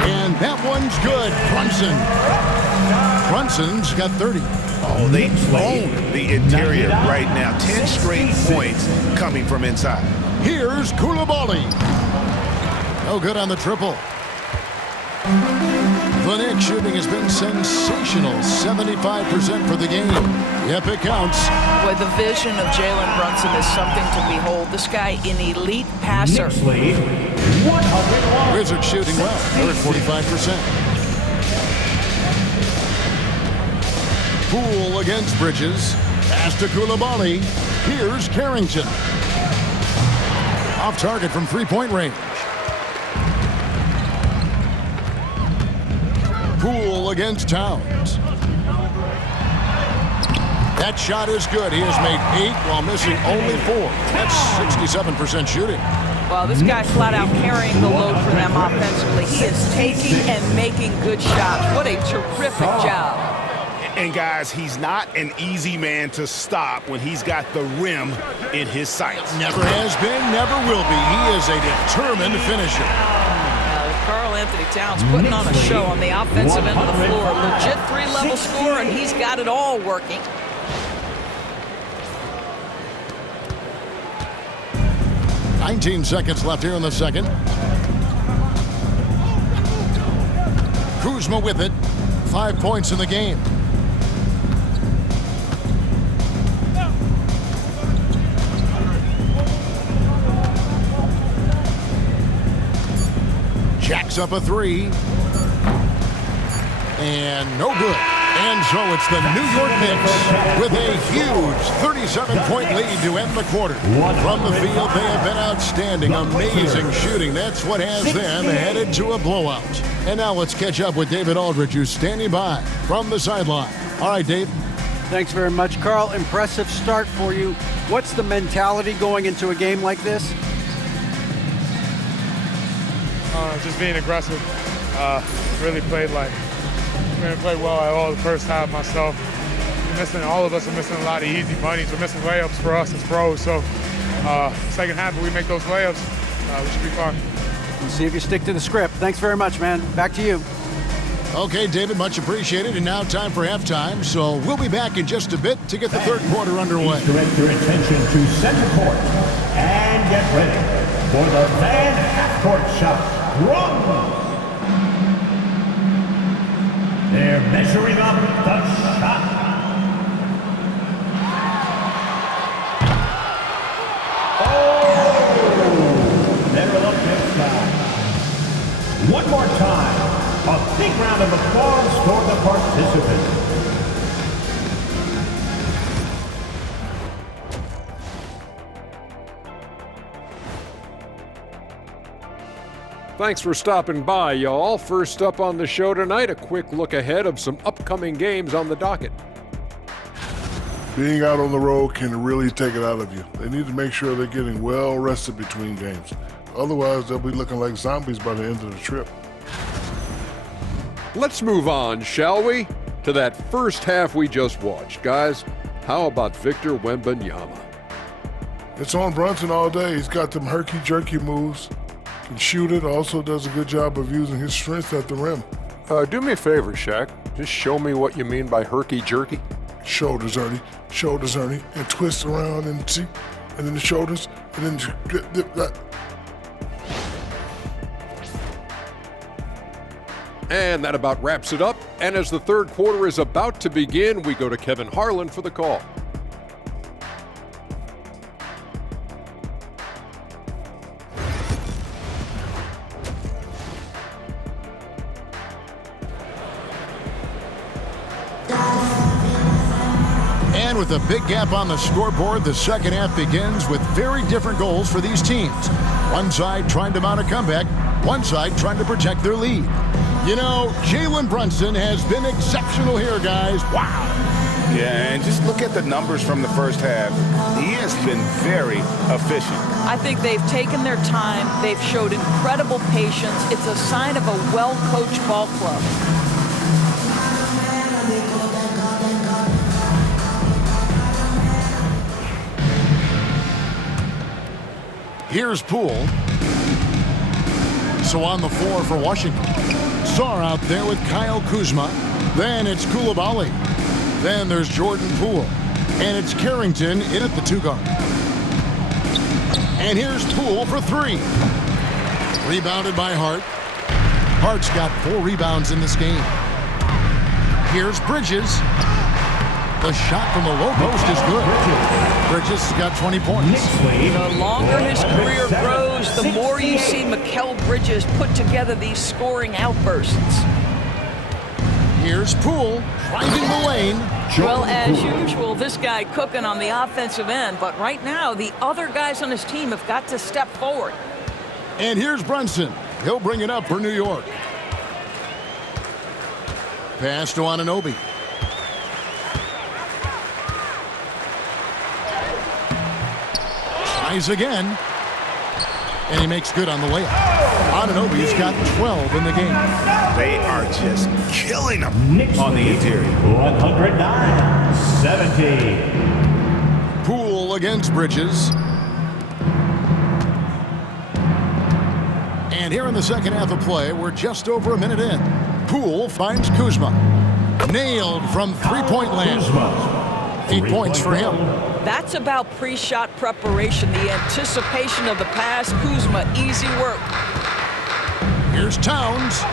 And that one's good. Brunson's got 30. Oh, they own the interior right now. 10 straight points coming from inside. Here's Koulibaly. No good on the triple. The Knicks shooting has been sensational. 75% for the game. Yep, it counts. Boy, the vision of Jalen Brunson is something to behold. This guy, an elite passer. Wizards shooting well. They're at 45%. Poole against Bridges. Pass to Koulibaly. Here's Carrington. Off target from three-point range. Poole against Towns. That shot is good. He has made 8 while missing only 4. That's 67% shooting. Well, this guy flat out carrying the load for them offensively. He is taking and making good shots. What a terrific job. And guys, he's not an easy man to stop when he's got the rim in his sights. Never has been, never will be. He is a determined finisher. Karl Anthony Towns putting on a show on the offensive end of the floor. Legit 3-level score, and he's got it all working. "19 seconds left here in the second. Kuzma with it. 5 points in the game. Jacks up a 3. And no good. And so it's the New York Knicks with a huge 37-point lead to end the quarter. From the field, they have been outstanding. Amazing shooting. That's what has them headed to a blowout. And now let's catch up with David Aldridge, who's standing by from the sideline. All right, Dave. Thanks very much, Carl. Impressive start for you. What's the mentality going into a game like this? Just being aggressive. Really played well at all the first half myself. All of us are missing a lot of easy bunnies. We're missing layups for us as pros. So second half, if we make those layups, we should be fine. We'll see if you stick to the script. Thanks very much, man. Back to you. Okay, David, much appreciated. And now time for halftime. So we'll be back in just a bit to get the third quarter underway. Direct your attention to center court and get ready for the fan half-court shot. Run! They're measuring up the shot. Oh! They're up this side. One more time. A big round of applause for the participants. Thanks for stopping by, y'all. First up on the show tonight, a quick look ahead of some upcoming games on the docket. Being out on the road can really take it out of you. They need to make sure they're getting well rested between games. Otherwise, they'll be looking like zombies by the end of the trip. Let's move on, shall we? To that first half we just watched. Guys, how about Victor Wembanyama? It's on Brunson all day. He's got them herky-jerky moves. Can shoot it, also does a good job of using his strength at the rim. Do me a favor, Shaq. Just show me what you mean by herky-jerky. Shoulders, Ernie. Shoulders, Ernie. And twist around and see. And then the shoulders. And then that. And that about wraps it up. And as the third quarter is about to begin, we go to Kevin Harlan for the call. And with a big gap on the scoreboard, the second half begins with very different goals for these teams. One side trying to mount a comeback, one side trying to protect their lead. You know, Jalen Brunson has been exceptional here, guys. Wow. Yeah, and just look at the numbers from the first half. He has been very efficient. I think they've taken their time. They've showed incredible patience. It's a sign of a well-coached ball club. Here's Poole. So on the floor for Washington. Sarr out there with Kyle Kuzma. Then it's Koulibaly. Then there's Jordan Poole. And it's Carrington in at the two guard. And here's Poole for three. Rebounded by Hart. Hart's got 4 rebounds in this game. Here's Bridges. The shot from the low post is good. Bridges has got 20 points. The longer his career grows, the more you see Mikal Bridges put together these scoring outbursts. Here's Poole finding the lane. Well, as usual, this guy cooking on the offensive end, but right now the other guys on his team have got to step forward. And here's Brunson. He'll bring it up for New York. Pass to Anunoby. Tries again. And he makes good on the layup. Anunoby's got 12 in the game. They are just killing them on the interior. 109-70. Poole against Bridges. And here in the second half of play, we're just over a minute in. Poole finds Kuzma. Nailed from three-point land. 8 points for him. That's about pre-shot preparation, the anticipation of the pass. Kuzma, easy work. Here's Towns.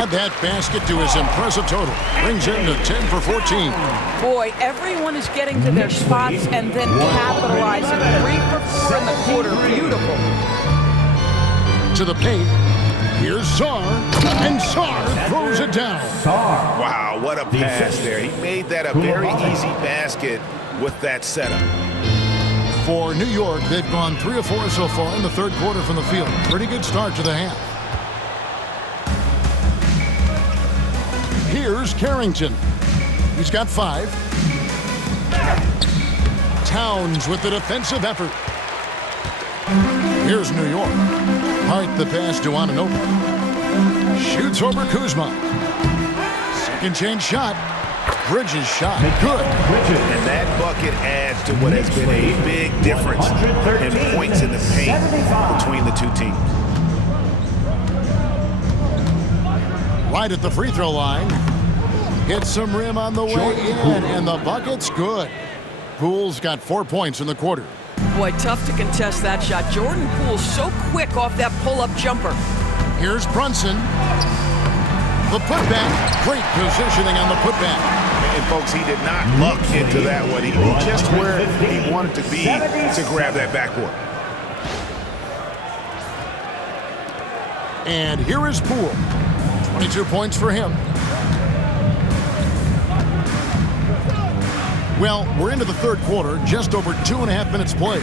And that basket to his impressive total. Brings him to 10 for 14. Boy, everyone is getting to their spots and then capitalizing. 3 for 4 in the quarter. Beautiful. To the paint. Here's Sarr. And Sarr throws it down. Wow, what a pass there. He made that a very easy basket with that setup. For New York, they've gone 3 of 4 so far in the third quarter from the field. Pretty good start to the half. Here's Carrington. He's got 5. Towns with the defensive effort. Here's New York. Hart the pass to Anunoby. Shoots over Kuzma. Second chance shot. Bridges shot. Good. And that bucket adds to what has been a big difference in points in the paint between the two teams. Right at the free throw line. Hits some rim on the way in, and the bucket's good. Poole's got 4 points in the quarter. Boy, tough to contest that shot. Jordan Poole so quick off that pull-up jumper. Here's Brunson. the putback. Great positioning on the putback. And folks, he did not luck into that one. He knew just where he wanted to be to grab that backboard. And here is Poole. 22 points for him. Well, we're into the third quarter, just over 2.5 minutes played.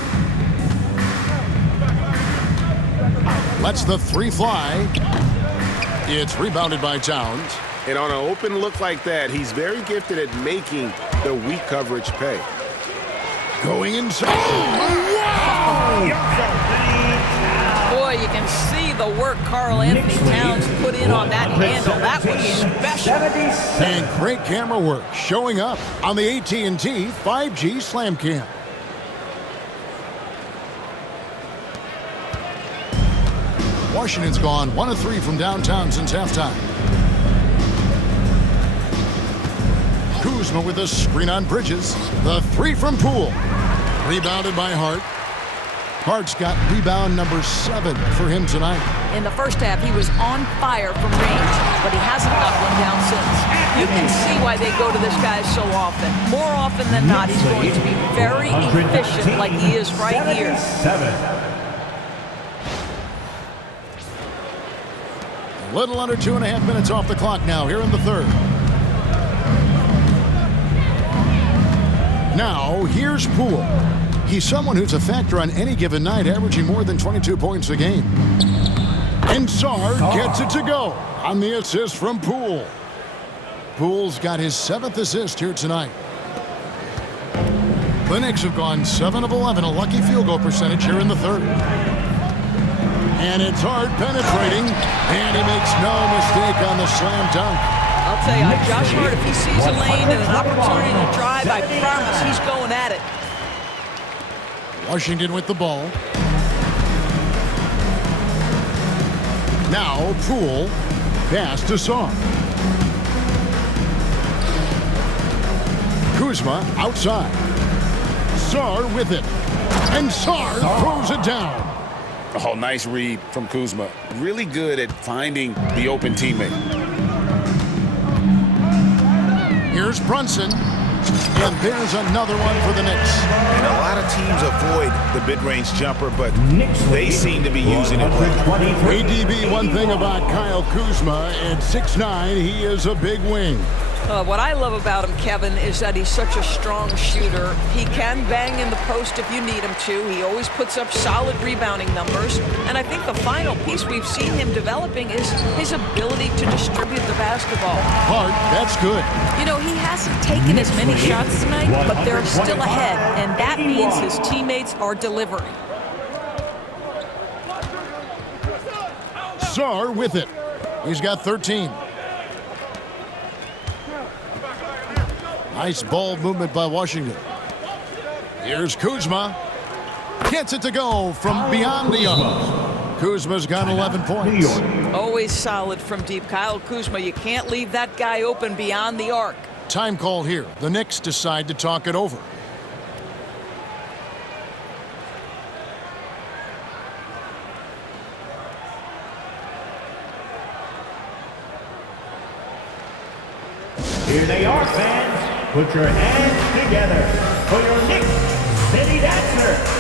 Lets the three fly. It's rebounded by Towns. And on an open look like that, he's very gifted at making the weak coverage pay. Going inside. Oh, wow! Boy, you can see the work Karl Anthony Towns put in on that handle. That was special. And great camera work showing up on the AT&T 5G Slam Cam. Washington's gone 1 of 3 from downtown since halftime. Kuzma with a screen on Bridges. The three from Poole. Rebounded by Hart. Hart's got rebound number 7 for him tonight. In the first half, he was on fire from range, but he hasn't got one down since. You can see why they go to this guy so often. More often than not, he's going to be very efficient like he is right here. A little under 2.5 minutes off the clock now here in the third. Now, here's Poole. He's someone who's a factor on any given night, averaging more than 22 points a game. And Sarr gets it to go on the assist from Poole. Poole's got his 7th assist here tonight. The Knicks have gone 7 of 11, a lucky field goal percentage here in the third. And it's Hart penetrating, and he makes no mistake on the slam dunk. I'll tell you, Josh Hart, if he sees a lane and an opportunity to drive, I promise he's going at it. Washington with the ball. Now Poole, pass to Sarr. Kuzma outside. Sarr with it. And Sarr throws it down. Oh, nice read from Kuzma. Really good at finding the open teammate. Here's Brunson. And there's another one for the Knicks. And a lot of teams avoid the mid-range jumper, but they seem to be using it well. ADB, one thing about Kyle Kuzma, at 6'9", he is a big wing. What I love about him, Kevin, is that he's such a strong shooter. He can bang in the post if you need him to. He always puts up solid rebounding numbers. And I think the final piece we've seen him developing is his ability to distribute the basketball. Hart, that's good. You know, he hasn't taken as many shots tonight, but they're still ahead. And that means his teammates are delivering. Sarr with it. He's got 13. Nice ball movement by Washington. Here's Kuzma. Gets it to go from beyond the arc. Kuzma's got 11 points. Always solid from deep. Kyle Kuzma, you can't leave that guy open beyond the arc. Time call here. The Knicks decide to talk it over. Here they are, fans. Put your hands together for your Knicks City Dancer.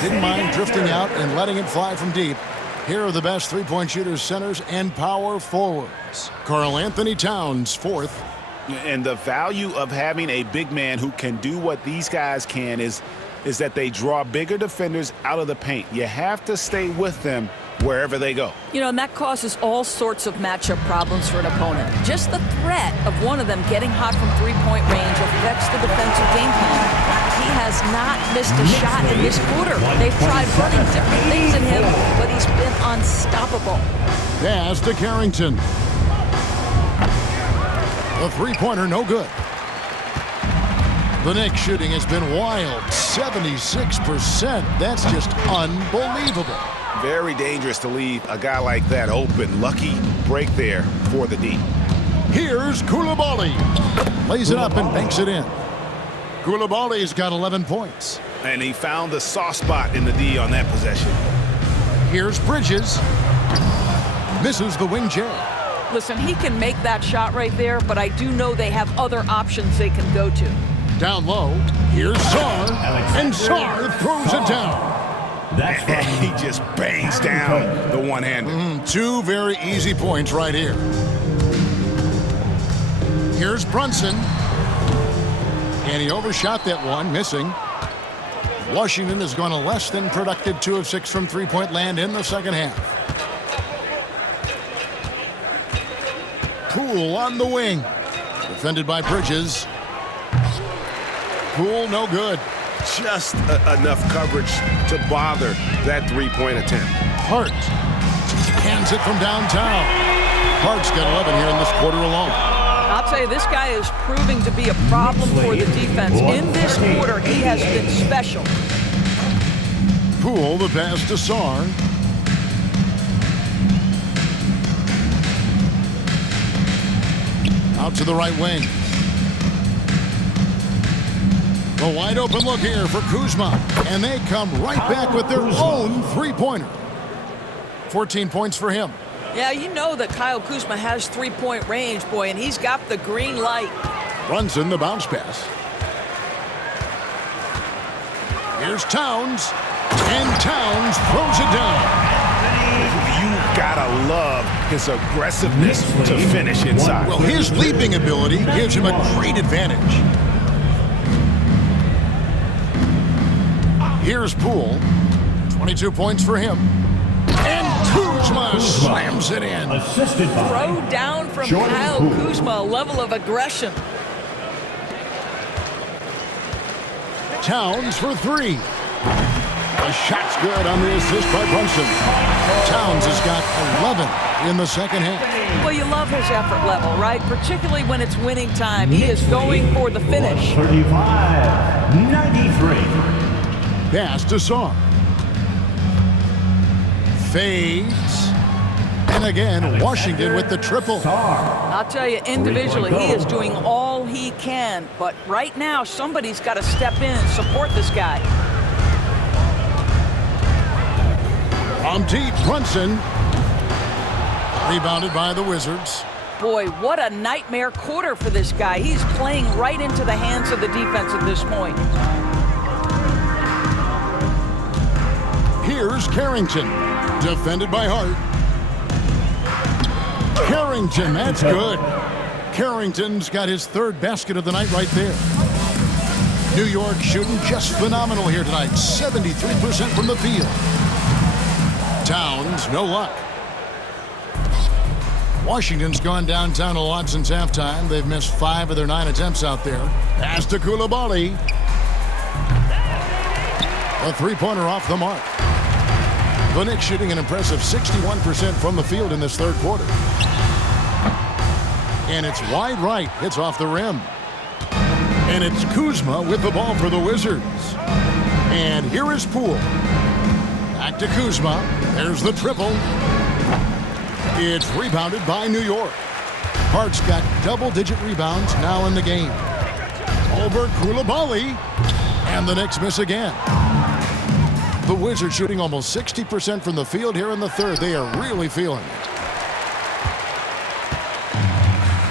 didn't mind drifting out and letting it fly from deep. Here are the best three-point shooters, centers, and power forwards. Karl Anthony Towns, fourth. And the value of having a big man who can do what these guys can is that they draw bigger defenders out of the paint. You have to stay with them wherever they go. You know, and that causes all sorts of matchup problems for an opponent. Just the threat of one of them getting hot from three-point range affects the defensive game plan. He has not missed a shot in this quarter. They've tried running different things in him, but he's been unstoppable. Pass to Carrington. The three-pointer, no good. The Knicks shooting has been wild, 76%. That's just unbelievable. Very dangerous to leave a guy like that open. Lucky break there for the D. Here's Koulibaly. Lays it up and banks it in. Koulibaly's got 11 points. And he found the soft spot in the D on that possession. Here's Bridges. Misses the wing J. Listen, he can make that shot right there, but I do know they have other options they can go to. Down low, here's Sarr, and Sarr throws it down. That's right. He just bangs down the one-hander. Two very easy points right here. Here's Brunson. And he overshot that one, missing. Washington has gone a less than productive 2 of 6 from three-point land in the second half. Poole on the wing. Defended by Bridges. Poole, no good. Just enough coverage to bother that three-point attempt. Hart hands it from downtown. Hart's got 11 here in this quarter alone. I'll tell you, this guy is proving to be a problem for the defense. In this quarter, he has been special. Poole, the pass to Sarr. Out to the right wing. A wide open look here for Kuzma. And they come right back with their own three-pointer. 14 points for him. Yeah, you know that Kyle Kuzma has three-point range, boy, and he's got the green light. Runs in the bounce pass. Here's Towns. And Towns throws it down. You gotta love his aggressiveness to finish inside. Well, his leaping ability gives him a great advantage. Here's Poole. 22 points for him. And Kuzma slams it in. Throw down from Kyle Kuzma, a level of aggression. Towns for three. The shot's good on the assist by Brunson. Towns has got 11 in the second half. Well, you love his effort level, right? Particularly when it's winning time. He is going for the finish. 35-93. Pass to Sarr. Fades. And again, Washington with the triple. I'll tell you, individually, he is doing all he can. But right now, somebody's got to step in and support this guy. From deep, Brunson. Rebounded by the Wizards. Boy, what a nightmare quarter for this guy. He's playing right into the hands of the defense at this point. Here's Carrington. Defended by Hart. Carrington, that's good. Carrington's got his third basket of the night right there. New York shooting just phenomenal here tonight. 73% from the field. Towns, no luck. Washington's gone downtown a lot since halftime. They've missed 5 of their 9 attempts out there. Pass to Koulibaly. A three-pointer off the mark. The Knicks shooting an impressive 61% from the field in this third quarter. And it's wide right. It's off the rim. And it's Kuzma with the ball for the Wizards. And here is Poole. Back to Kuzma. There's the triple. It's rebounded by New York. Hart's got double-digit rebounds now in the game. Over Koulibaly. And the Knicks miss again. The Wizards shooting almost 60% from the field here in the third. They are really feeling it.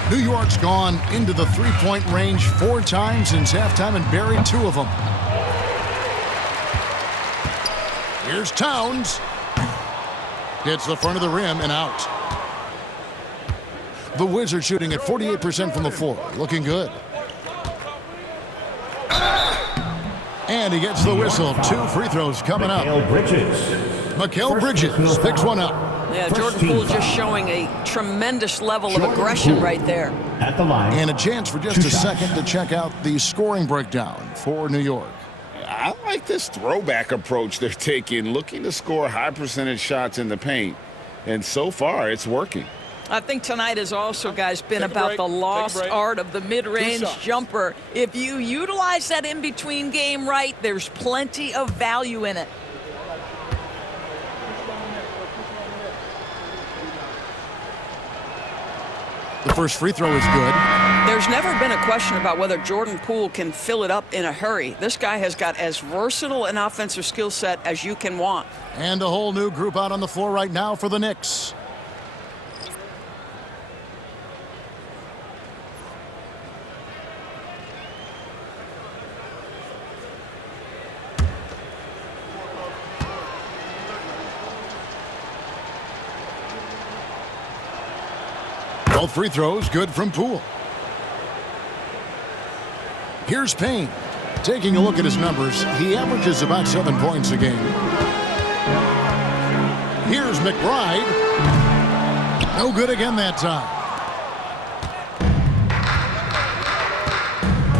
New York's gone into the three-point range 4 times since halftime and buried 2 of them. Here's Towns. Hits the front of the rim and out. The Wizards shooting at 48% from the floor. Looking good. And he gets the whistle. 2 free throws coming up. Mikal Bridges picks one up. Yeah, Jordan Poole just showing a tremendous level of aggression right there. At the line. And a chance for just a second to check out the scoring breakdown for New York. I like this throwback approach they're taking, looking to score high percentage shots in the paint. And so far, it's working. I think tonight has also, guys, been about the lost art of the mid-range jumper. If you utilize that in-between game right, there's plenty of value in it. The first free throw is good. There's never been a question about whether Jordan Poole can fill it up in a hurry. This guy has got as versatile an offensive skill set as you can want. And a whole new group out on the floor right now for the Knicks. Both free throws good from Poole. Here's Payne. Taking a look at his numbers, he averages about 7 points a game. Here's McBride. No good again that time.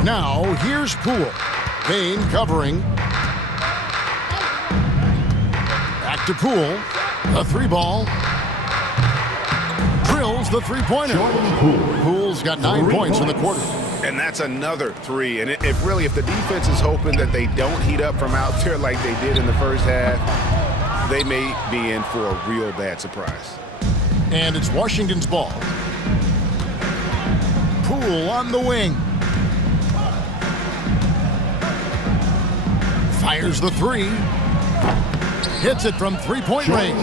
Now, here's Poole. Payne covering. Back to Poole. A 3-ball. Drills the three-pointer. Poole's got 9 points in the quarter. And that's another 3. And if the defense is hoping that they don't heat up from out there like they did in the first half, they may be in for a real bad surprise. And it's Washington's ball. Poole on the wing. Fires the 3. Hits it from three-point range.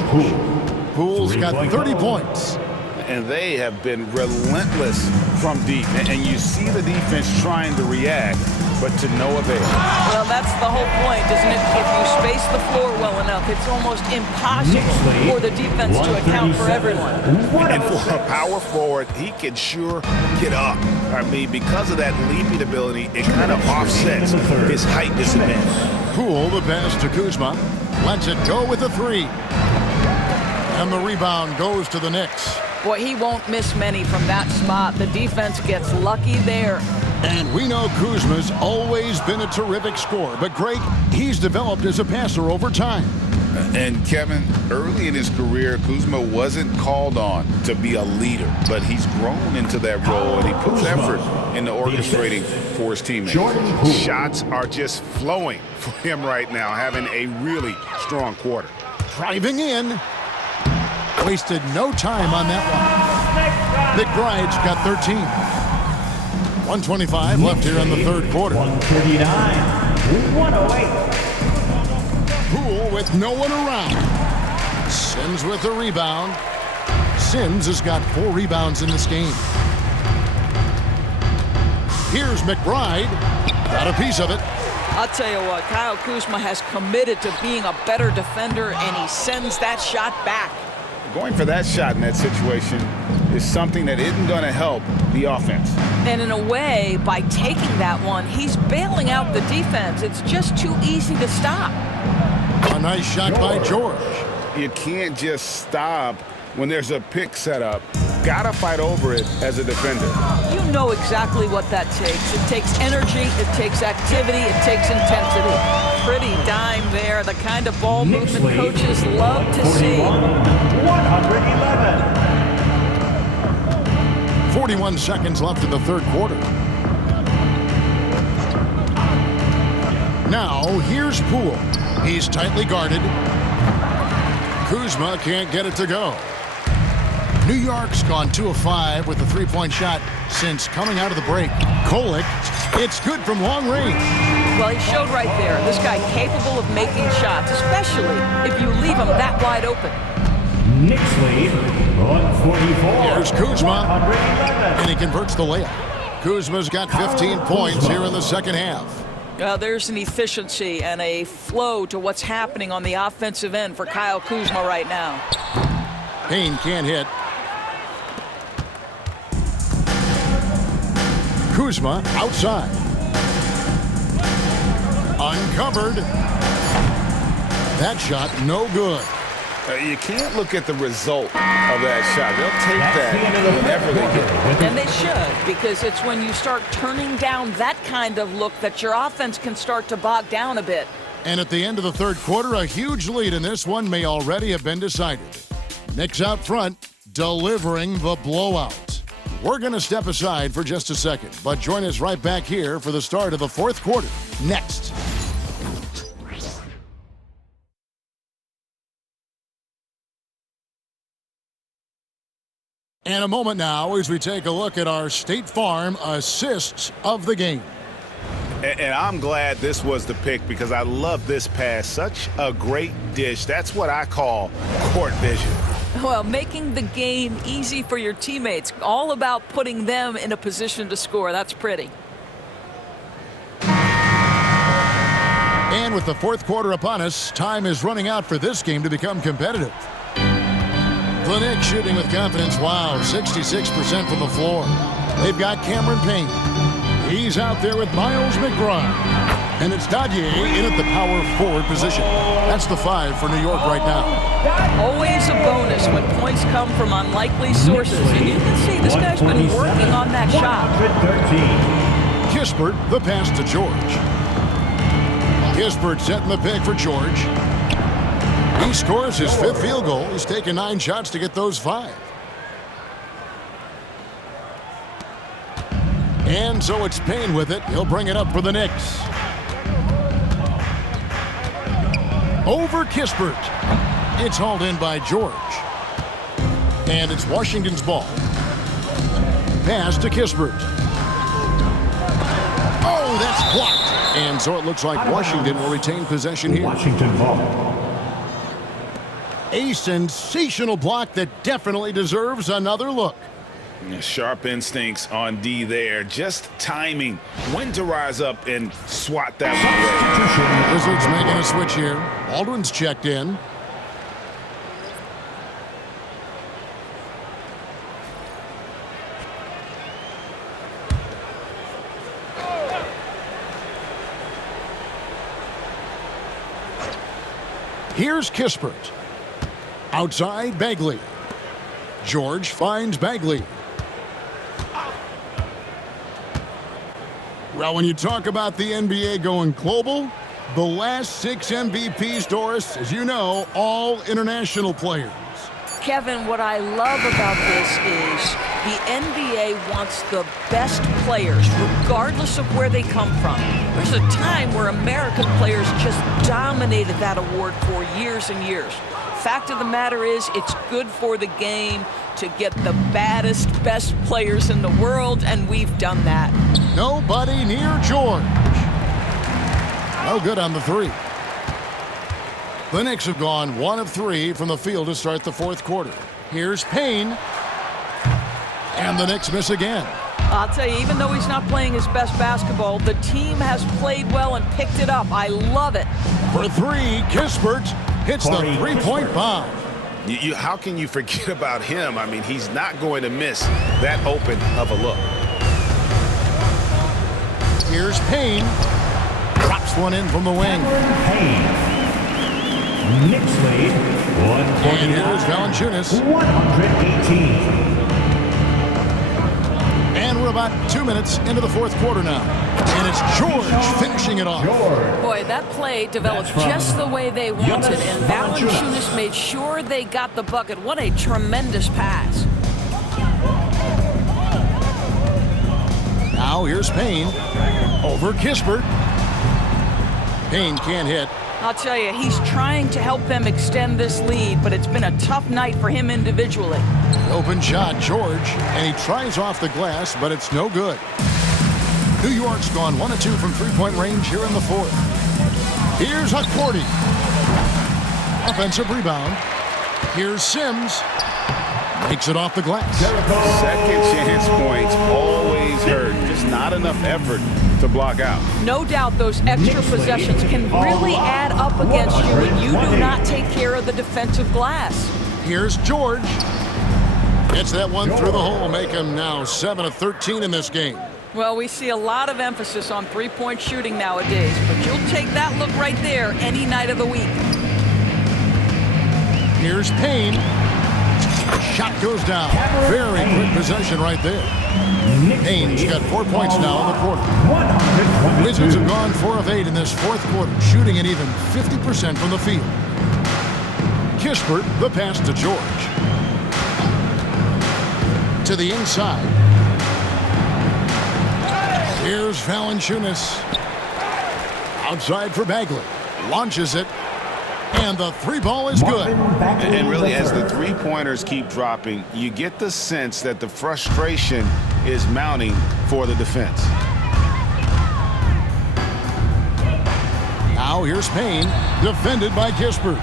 Poole's got 30 points. And they have been relentless from deep. And you see the defense trying to react, but to no avail. Well, that's the whole point, isn't it? If you space the floor well enough, it's almost impossible for the defense to account for everyone. And for a power forward, he can sure get up. I mean, because of that leaping ability, it kind of offsets his height disadvantage. Poole, the pass to Kuzma. Lets it go with a 3. And the rebound goes to the Knicks. Boy, he won't miss many from that spot. The defense gets lucky there. And we know Kuzma's always been a terrific scorer, but Greg, he's developed as a passer over time. And Kevin, early in his career, Kuzma wasn't called on to be a leader, but he's grown into that role, and he puts effort into orchestrating for his teammates. Shots are just flowing for him right now, having a really strong quarter. Driving in. Wasted no time on that one. McBride's got 13. 1:25 left here in the third quarter. 139, 108. Poole with no one around. Sims with the rebound. Sims has got 4 rebounds in this game. Here's McBride. Got a piece of it. I'll tell you what, Kyle Kuzma has committed to being a better defender, and he sends that shot back. Going for that shot in that situation is something that isn't going to help the offense. And in a way, by taking that one, he's bailing out the defense. It's just too easy to stop. A nice shot by George. You can't just stop when there's a pick set up. Gotta fight over it as a defender. You know exactly what that takes. It takes energy, it takes activity, it takes intensity. Pretty dime there, the kind of ball movement coaches love to see. 111. 41 seconds left in the third quarter. Now, here's Poole. He's tightly guarded. Kuzma can't get it to go. New York's gone 2 of 5 with a 3-point shot since coming out of the break. Kolek, it's good from long range. Well, he showed right there. This guy capable of making shots, especially if you leave him that wide open. Knicks lead, 144. Here's Kuzma, 111. and he converts the layup. Kuzma's got 15 points here in the second half. There's an efficiency and a flow to what's happening on the offensive end for Kyle Kuzma right now. Payne can't hit. Kuzma outside. Uncovered. That shot no good. You can't look at the result of that shot. They'll take that whenever they get it. And they should, because it's when you start turning down that kind of look that your offense can start to bog down a bit. And at the end of the third quarter, a huge lead in this one may already have been decided. Knicks out front, delivering the blowout. We're going to step aside for just a second, but join us right back here for the start of the fourth quarter. Next. And a moment now as we take a look at our State Farm assists of the game. And I'm glad this was the pick because I love this pass. Such a great dish. That's what I call court vision. Well, making the game easy for your teammates. All about putting them in a position to score. That's pretty. And with the fourth quarter upon us, time is running out for this game to become competitive. The Knicks shooting with confidence. Wow, 66% from the floor. They've got Cameron Payne. He's out there with Miles McBride. And it's Dadier in at the power forward position. That's the 5 for New York right now. Always a bonus when points come from unlikely sources. And you can see this guy's been working on that shot. Kispert, the pass to George. Kispert setting the pick for George. He scores his 5th field goal. He's taken 9 shots to get those 5. And so it's Payne with it. He'll bring it up for the Knicks. Over Kispert. It's hauled in by George. And it's Washington's ball. Pass to Kispert. Oh, that's blocked. And so it looks like Washington will retain possession here. Washington ball. A sensational block that definitely deserves another look. Sharp instincts on D there. Just timing. When to rise up and swat that one away. Wizards making a switch here. Aldrin's checked in. Here's Kispert. Outside, Bagley. George finds Bagley. Well, when you talk about the NBA going global, the last 6 MVPs, Doris, as you know, all international players. Kevin, what I love about this is the NBA wants the best players, regardless of where they come from. There's a time where American players just dominated that award for years and years. Fact of the matter is, it's good for the game to get the baddest, best players in the world, and we've done that. Nobody near George. No good on the 3. The Knicks have gone 1 of 3 from the field to start the fourth quarter. Here's Payne. And the Knicks miss again. I'll tell you, even though he's not playing his best basketball, the team has played well and picked it up. I love it. For 3, Kispert hits the 3-point bomb. How can you forget about him? I mean, he's not going to miss that open of a look. Here's Payne. Drops one in from the wing. Knicks lead, 149. And here's Valanciunas. 118. And we're about 2 minutes into the fourth quarter now. And it's George finishing it off. Boy, that play developed just the way they wanted, and Valanciunas made sure they got the bucket. What a tremendous pass. Now here's Payne. Over Kispert. Payne can't hit. I'll tell you, he's trying to help them extend this lead, but it's been a tough night for him individually. Open shot, George, and he tries off the glass, but it's no good. New York's gone 1 of 2 from 3-point range here in the fourth. Here's Hakordi. Offensive rebound. Here's Sims. Takes it off the glass. Second chance points always hurt. Just not enough effort to block out. No doubt those extra possessions can really add up against you when you do not take care of the defensive glass. Here's George. Gets that one through the hole, make him now 7 of 13 in this game. Well, we see a lot of emphasis on three-point shooting nowadays, but you'll take that look right there any night of the week. Here's Payne. Shot goes down. Very quick possession right there. Payne's got 4 points now in the quarter. Wizards have gone 4 of 8 in this fourth quarter, shooting at even 50% from the field. Kispert, the pass to George. To the inside. Here's Valanciunas. Outside for Bagley. Launches it. And the three ball is good. And really, as the three-pointers keep dropping, you get the sense that the frustration is mounting for the defense. Now here's Payne, defended by Kispert.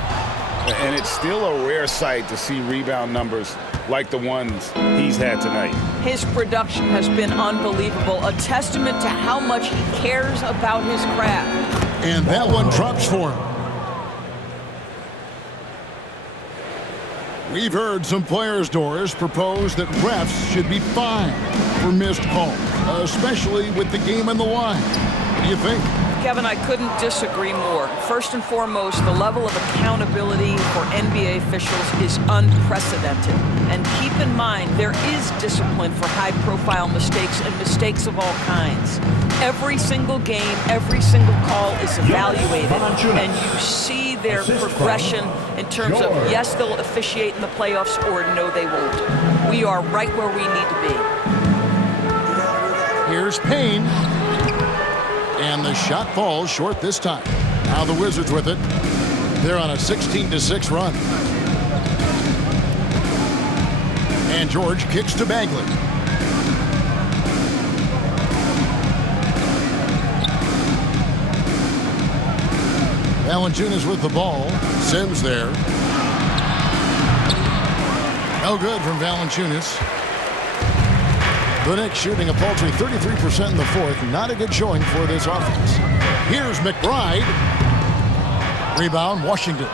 And it's still a rare sight to see rebound numbers like the ones he's had tonight. His production has been unbelievable, a testament to how much he cares about his craft. And that one drops for him. We've heard some players, Doris, propose that refs should be fined for missed calls, especially with the game on the line. What do you think? Kevin, I couldn't disagree more. First and foremost, the level of accountability for NBA officials is unprecedented. And keep in mind, there is discipline for high-profile mistakes and mistakes of all kinds. Every single game, every single call is evaluated, and you see their progression in terms of, yes, they'll officiate in the playoffs, or no, they won't. We are right where we need to be. Here's Payne. And the shot falls short this time. Now the Wizards with it. They're on a 16-6 run. And George kicks to Bagley. Valanciunas with the ball. Sims there. No good from Valanciunas. The Knicks shooting a paltry 33% in the fourth. Not a good showing for this offense. Here's McBride. Rebound, Washington.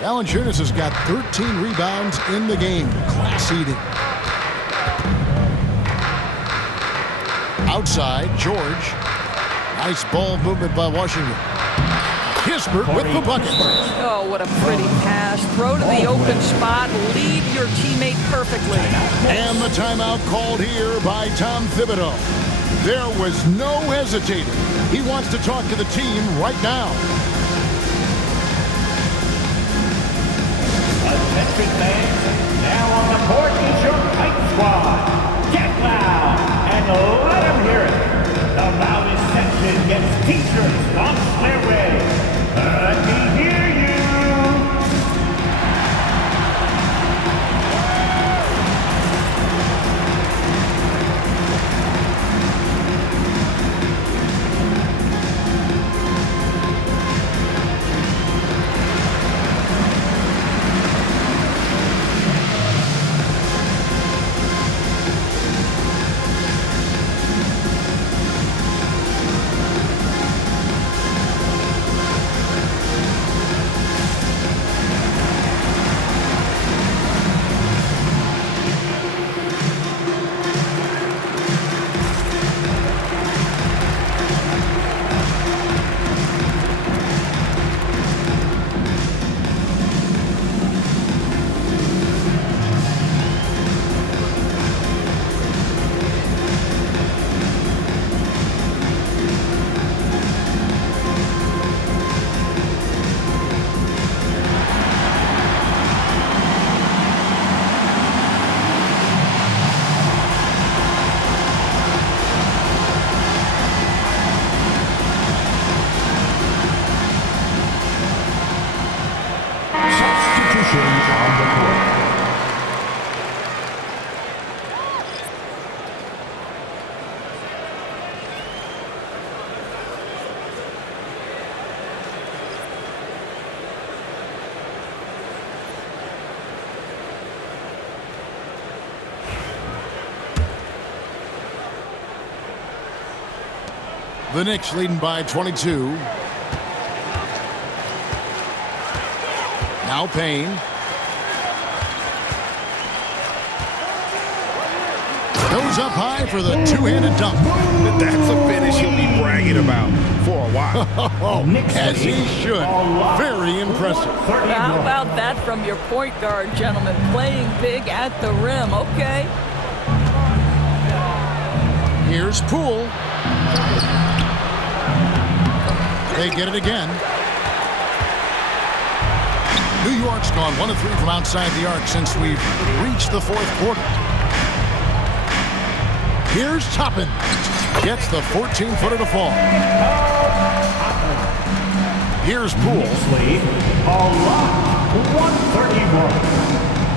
Valanciunas has got 13 rebounds in the game. Class eating. Outside, George. Nice ball movement by Washington. Kispert with the bucket. Oh, what a pretty pass. Throw to the open spot. Lead your teammate perfectly. And the timeout called here by Tom Thibodeau. There was no hesitating. He wants to talk to the team right now. Attention fans, now on the court is your Knight Squad. Get loud and let them hear it. The loudest section gets t-shirts launched their way. Let me hear you. The Knicks leading by 22. Now Payne. Goes up high for the two-handed dunk. That's a finish he'll be bragging about for a while. As he should. Very impressive. How about that from your point guard, gentlemen? Playing big at the rim. Okay. Here's Poole. They get it again. New York's gone 1 of 3 from outside the arc since we've reached the fourth quarter. Here's Toppin. Gets the 14-footer to fall. Here's Poole.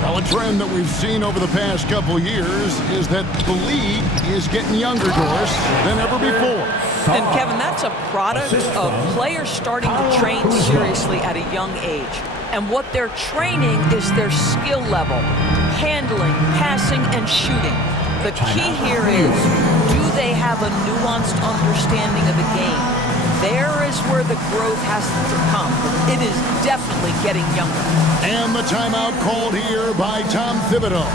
Well, a trend that we've seen over the past couple years is that the league is getting younger, Doris, than ever before. And Kevin, that's a product of players starting to train seriously at a young age. And what they're training is their skill level, handling, passing, and shooting. The key here is, do they have a nuanced understanding of the game? There is where the growth has to come. It is definitely getting younger. And the timeout called here by Tom Thibodeau.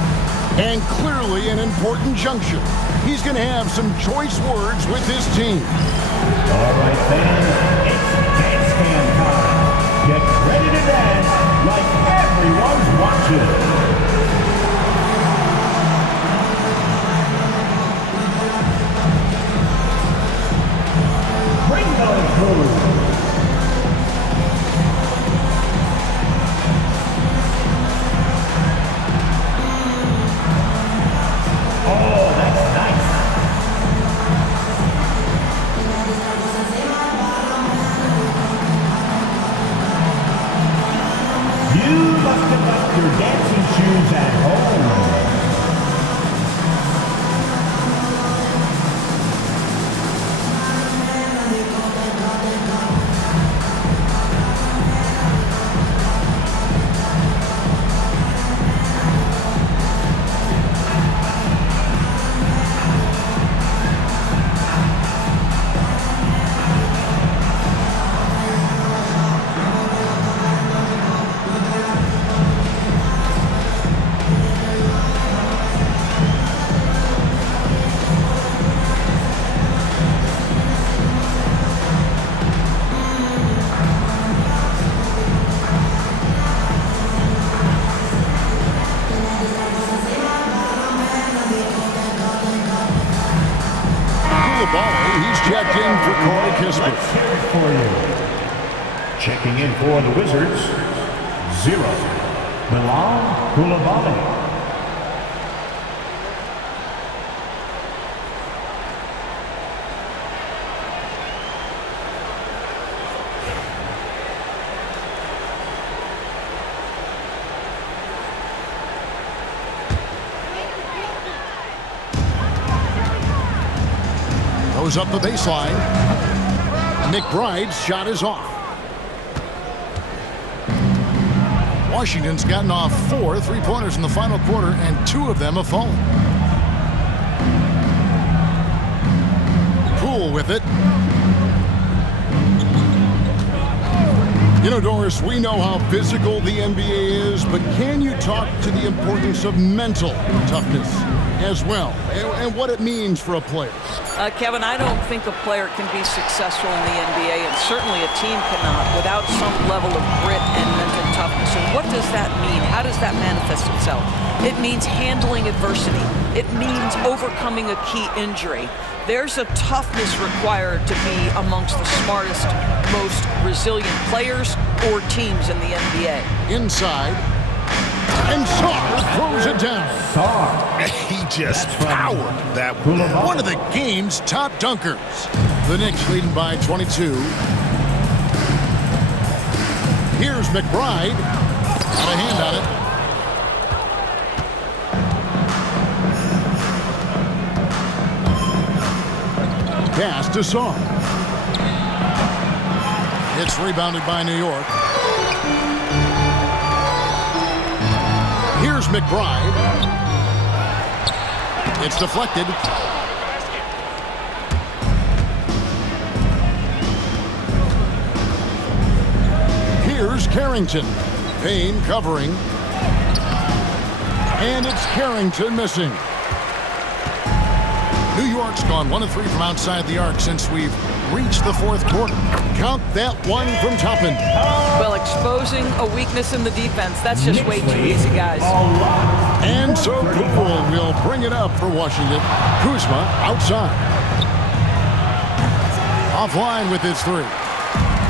And clearly an important juncture. He's going to have some choice words with his team. All right, fans, it's dance cam time. Get ready to dance like everyone's watching. Bring those moves. Oh, that's nice. You must have left your dancing shoes at home. Checking in for the Wizards, 0. Bilal Coulibaly. Goes up the baseline. McBride's shot is off. Washington's gotten off 4 3-pointers in the final quarter, and 2 of them have fallen. Poole with it. You know, Doris, we know how physical the NBA is, but can you talk to the importance of mental toughness as well, and what it means for a player? Kevin, I don't think a player can be successful in the NBA, and certainly a team cannot, without some level of grit and mental toughness. And what does that mean? How does that manifest itself? It means handling adversity. It means overcoming a key injury. There's a toughness required to be amongst the smartest, most resilient players or teams in the NBA. Inside. And Sarr throws it down. He just powered that one. One of the game's top dunkers. The Knicks leading by 22. Here's McBride. Got a hand on it. Pass to Sarr. It's rebounded by New York. Here's McBride. It's deflected. Here's Carrington. Payne covering. And it's Carrington missing. New York's gone 1 of 3 from outside the arc since we've reached the fourth quarter. Count that one from Toppin. Well, exposing a weakness in the defense, that's just way too easy, guys. And so Poole will bring it up for Washington. Kuzma outside. Offline with his 3.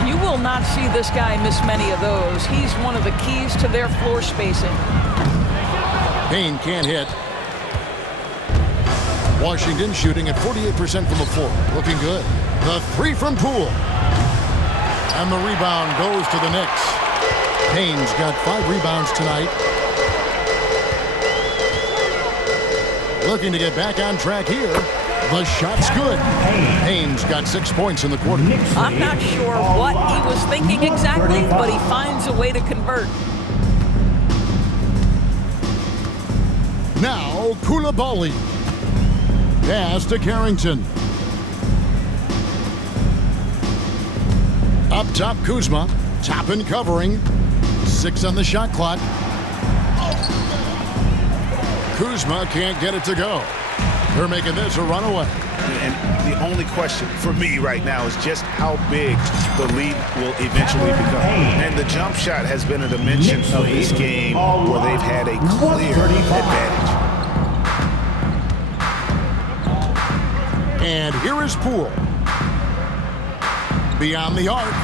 You will not see this guy miss many of those. He's one of the keys to their floor spacing. Payne can't hit. Washington shooting at 48% from the floor. Looking good. The 3 from Poole. And the rebound goes to the Knicks. Payne's got 5 rebounds tonight. Looking to get back on track here. The shot's good. Payne's got 6 points in the quarter. I'm not sure what he was thinking exactly, but he finds a way to convert. Now, Koulibaly. Pass to Carrington. Up top, Kuzma. Toppin covering. 6 on the shot clock. Kuzma can't get it to go. They're making this a runaway. And the only question for me right now is just how big the lead will eventually become. And the jump shot has been a dimension of this game where they've had a clear advantage. And here is Poole. Beyond the arc.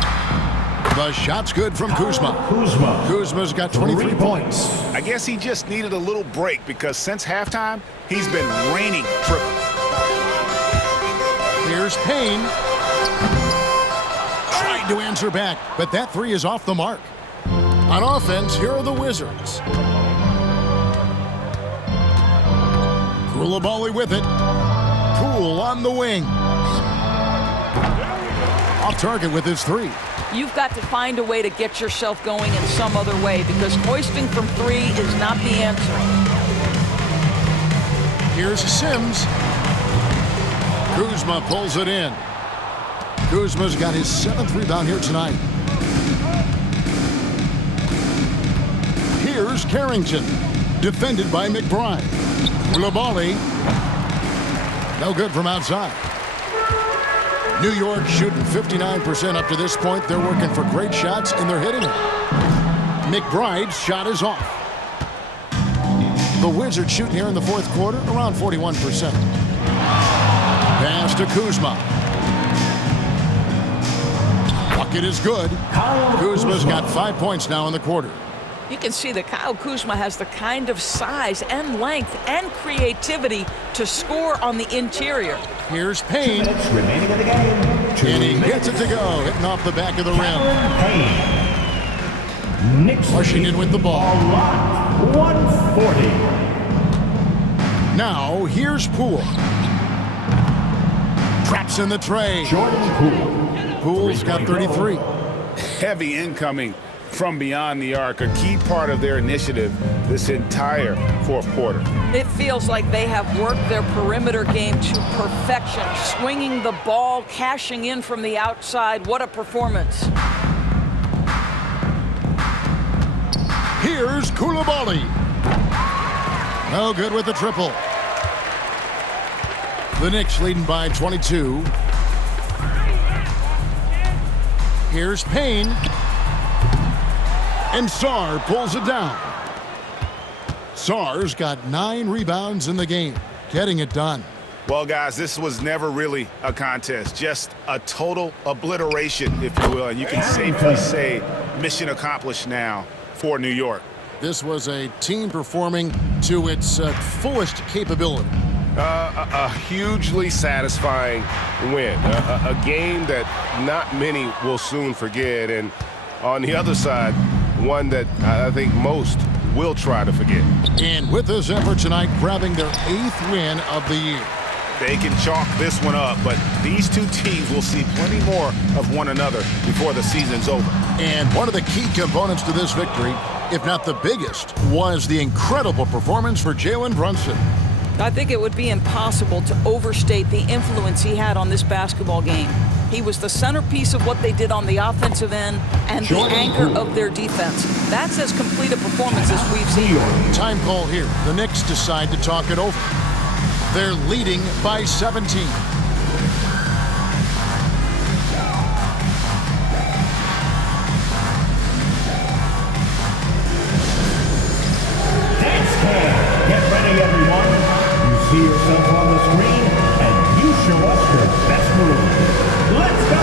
The shot's good from Kuzma. Kuzma's got 23 points. I guess he just needed a little break because since halftime, he's been raining triples. Here's Payne. Tried to answer back, but that 3 is off the mark. On offense, here are the Wizards. Koulibaly with it. Poole on the wing. Off target with his 3. You've got to find a way to get yourself going in some other way because hoisting from 3 is not the answer. Here's Sims. Kuzma pulls it in. Kuzma's got his 7th rebound here tonight. Here's Carrington. Defended by McBride. Koulibaly. No good from outside. New York shooting 59% up to this point. They're working for great shots, and they're hitting them. McBride's shot is off. The Wizards shooting here in the fourth quarter around 41%. Pass to Kuzma. Bucket is good. Kuzma's got 5 points now in the quarter. You can see that Kyle Kuzma has the kind of size and length and creativity to score on the interior. Here's Payne. Remaining in the game. And he gets it to go, hitting off the back of the rim. Knicks Washington with the ball. 140. Now, here's Poole. Traps in the tray. Jordan Poole. Poole's got 33. Heavy incoming from beyond the arc, a key part of their initiative this entire fourth quarter. It feels like they have worked their perimeter game to perfection, swinging the ball, cashing in from the outside. What a performance. Here's Koulibaly. No good with the triple. The Knicks leading by 22. Here's Payne. And Sarr pulls it down. Sarr's got 9 rebounds in the game, getting it done. Well, guys, this was never really a contest, just a total obliteration, if you will. And you can safely say mission accomplished now for New York. This was a team performing to its fullest capability. A hugely satisfying win, a game that not many will soon forget, and on the other side, one that I think most will try to forget. And with this effort tonight, grabbing their 8th win of the year. They can chalk this one up, but these two teams will see plenty more of one another before the season's over. And one of the key components to this victory, if not the biggest, was the incredible performance for Jalen Brunson. I think it would be impossible to overstate the influence he had on this basketball game. He was the centerpiece of what they did on the offensive end and the anchor of their defense. That's as complete a performance as we've seen. Time call here. The Knicks decide to talk it over. They're leading by 17. Get ready, everyone. You see yourself on the screen, and you show us your best move. Let's go!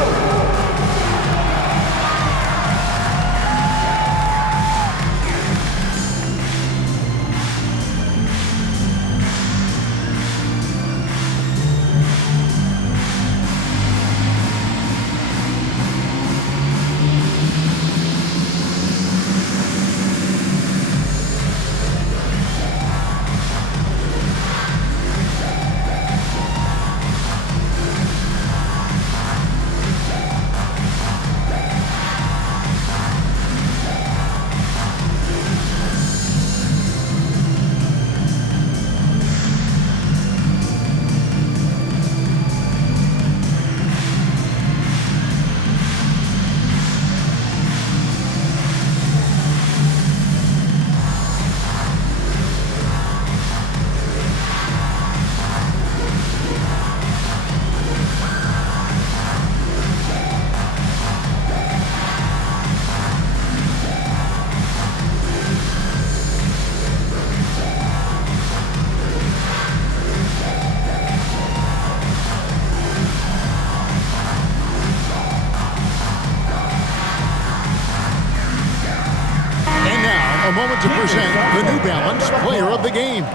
A moment to present the New Balance Player of the Game,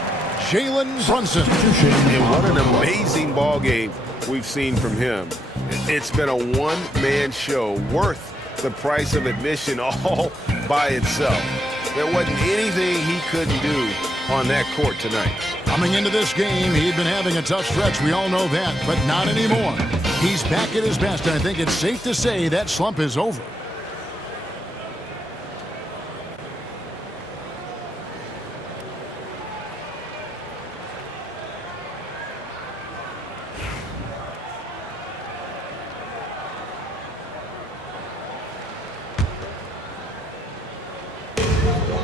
Jalen Brunson. And what an amazing ball game we've seen from him. It's been a one-man show worth the price of admission all by itself. There wasn't anything he couldn't do on that court tonight. Coming into this game, he'd been having a tough stretch. We all know that, but not anymore. He's back at his best. I think it's safe to say that slump is over.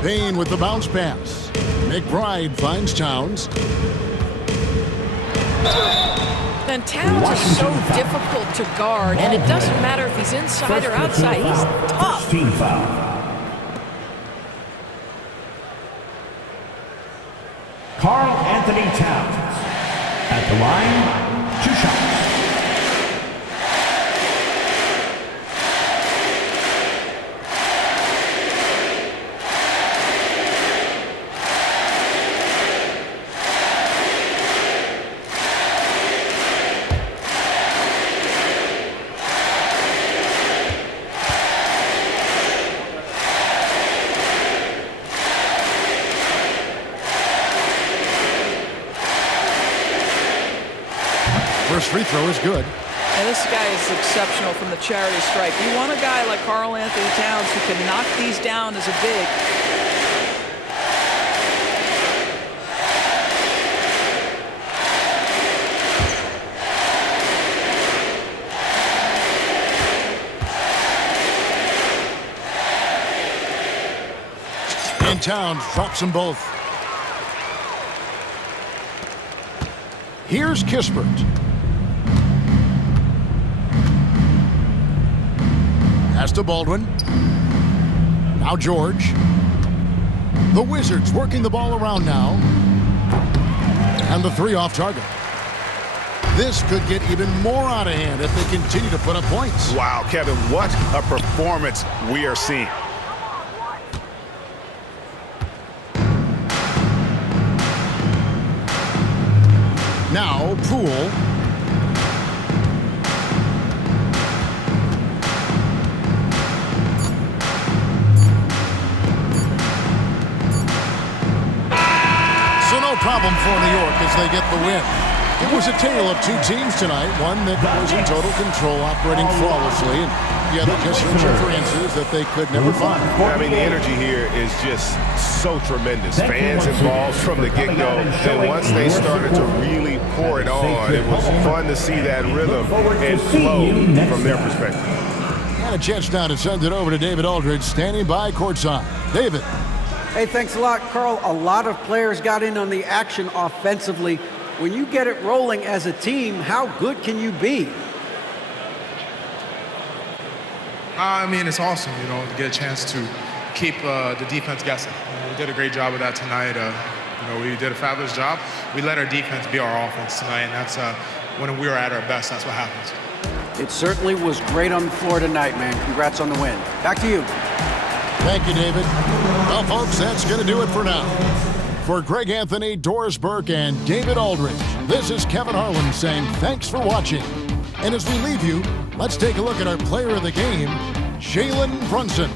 Payne with the bounce pass. McBride finds Towns. And Towns is so difficult to guard, and it doesn't matter if he's inside or outside. He's tough. Team foul. Karl Anthony Towns. At the line, 2 shots. First free throw is good. And this guy is exceptional from the charity stripe. You want a guy like Karl Anthony Towns who can knock these down as a big. And Towns drops them both. Here's Kispert. Pass to Baldwin. Now George. The Wizards working the ball around now. And the 3 off target. This could get even more out of hand if they continue to put up points. Wow, Kevin, what a performance we are seeing. Now Poole. So no problem for New York as they get the win. It was a tale of 2 teams tonight, one that was in total control, operating flawlessly, and yet just some experiences that they could never find. I mean, the energy here is just so tremendous. Fans involved from the get-go, and once they started to really pour it on, it was fun to see that rhythm and flow from their perspective. And a chance now to send it over to David Aldridge, standing by courtside. David. Hey, thanks a lot, Carl. A lot of players got in on the action offensively. When you get it rolling as a team, how good can you be? I mean, it's awesome, you know, to get a chance to keep the defense guessing. We did a great job of that tonight. We did a fabulous job. We let our defense be our offense tonight, and that's when we were at our best, that's what happens. It certainly was great on the floor tonight, man. Congrats on the win. Back to you. Thank you, David. Well, folks, that's going to do it for now. For Greg Anthony, Doris Burke, and David Aldridge, this is Kevin Harlan saying thanks for watching. And as we leave you, let's take a look at our player of the game, Jalen Brunson.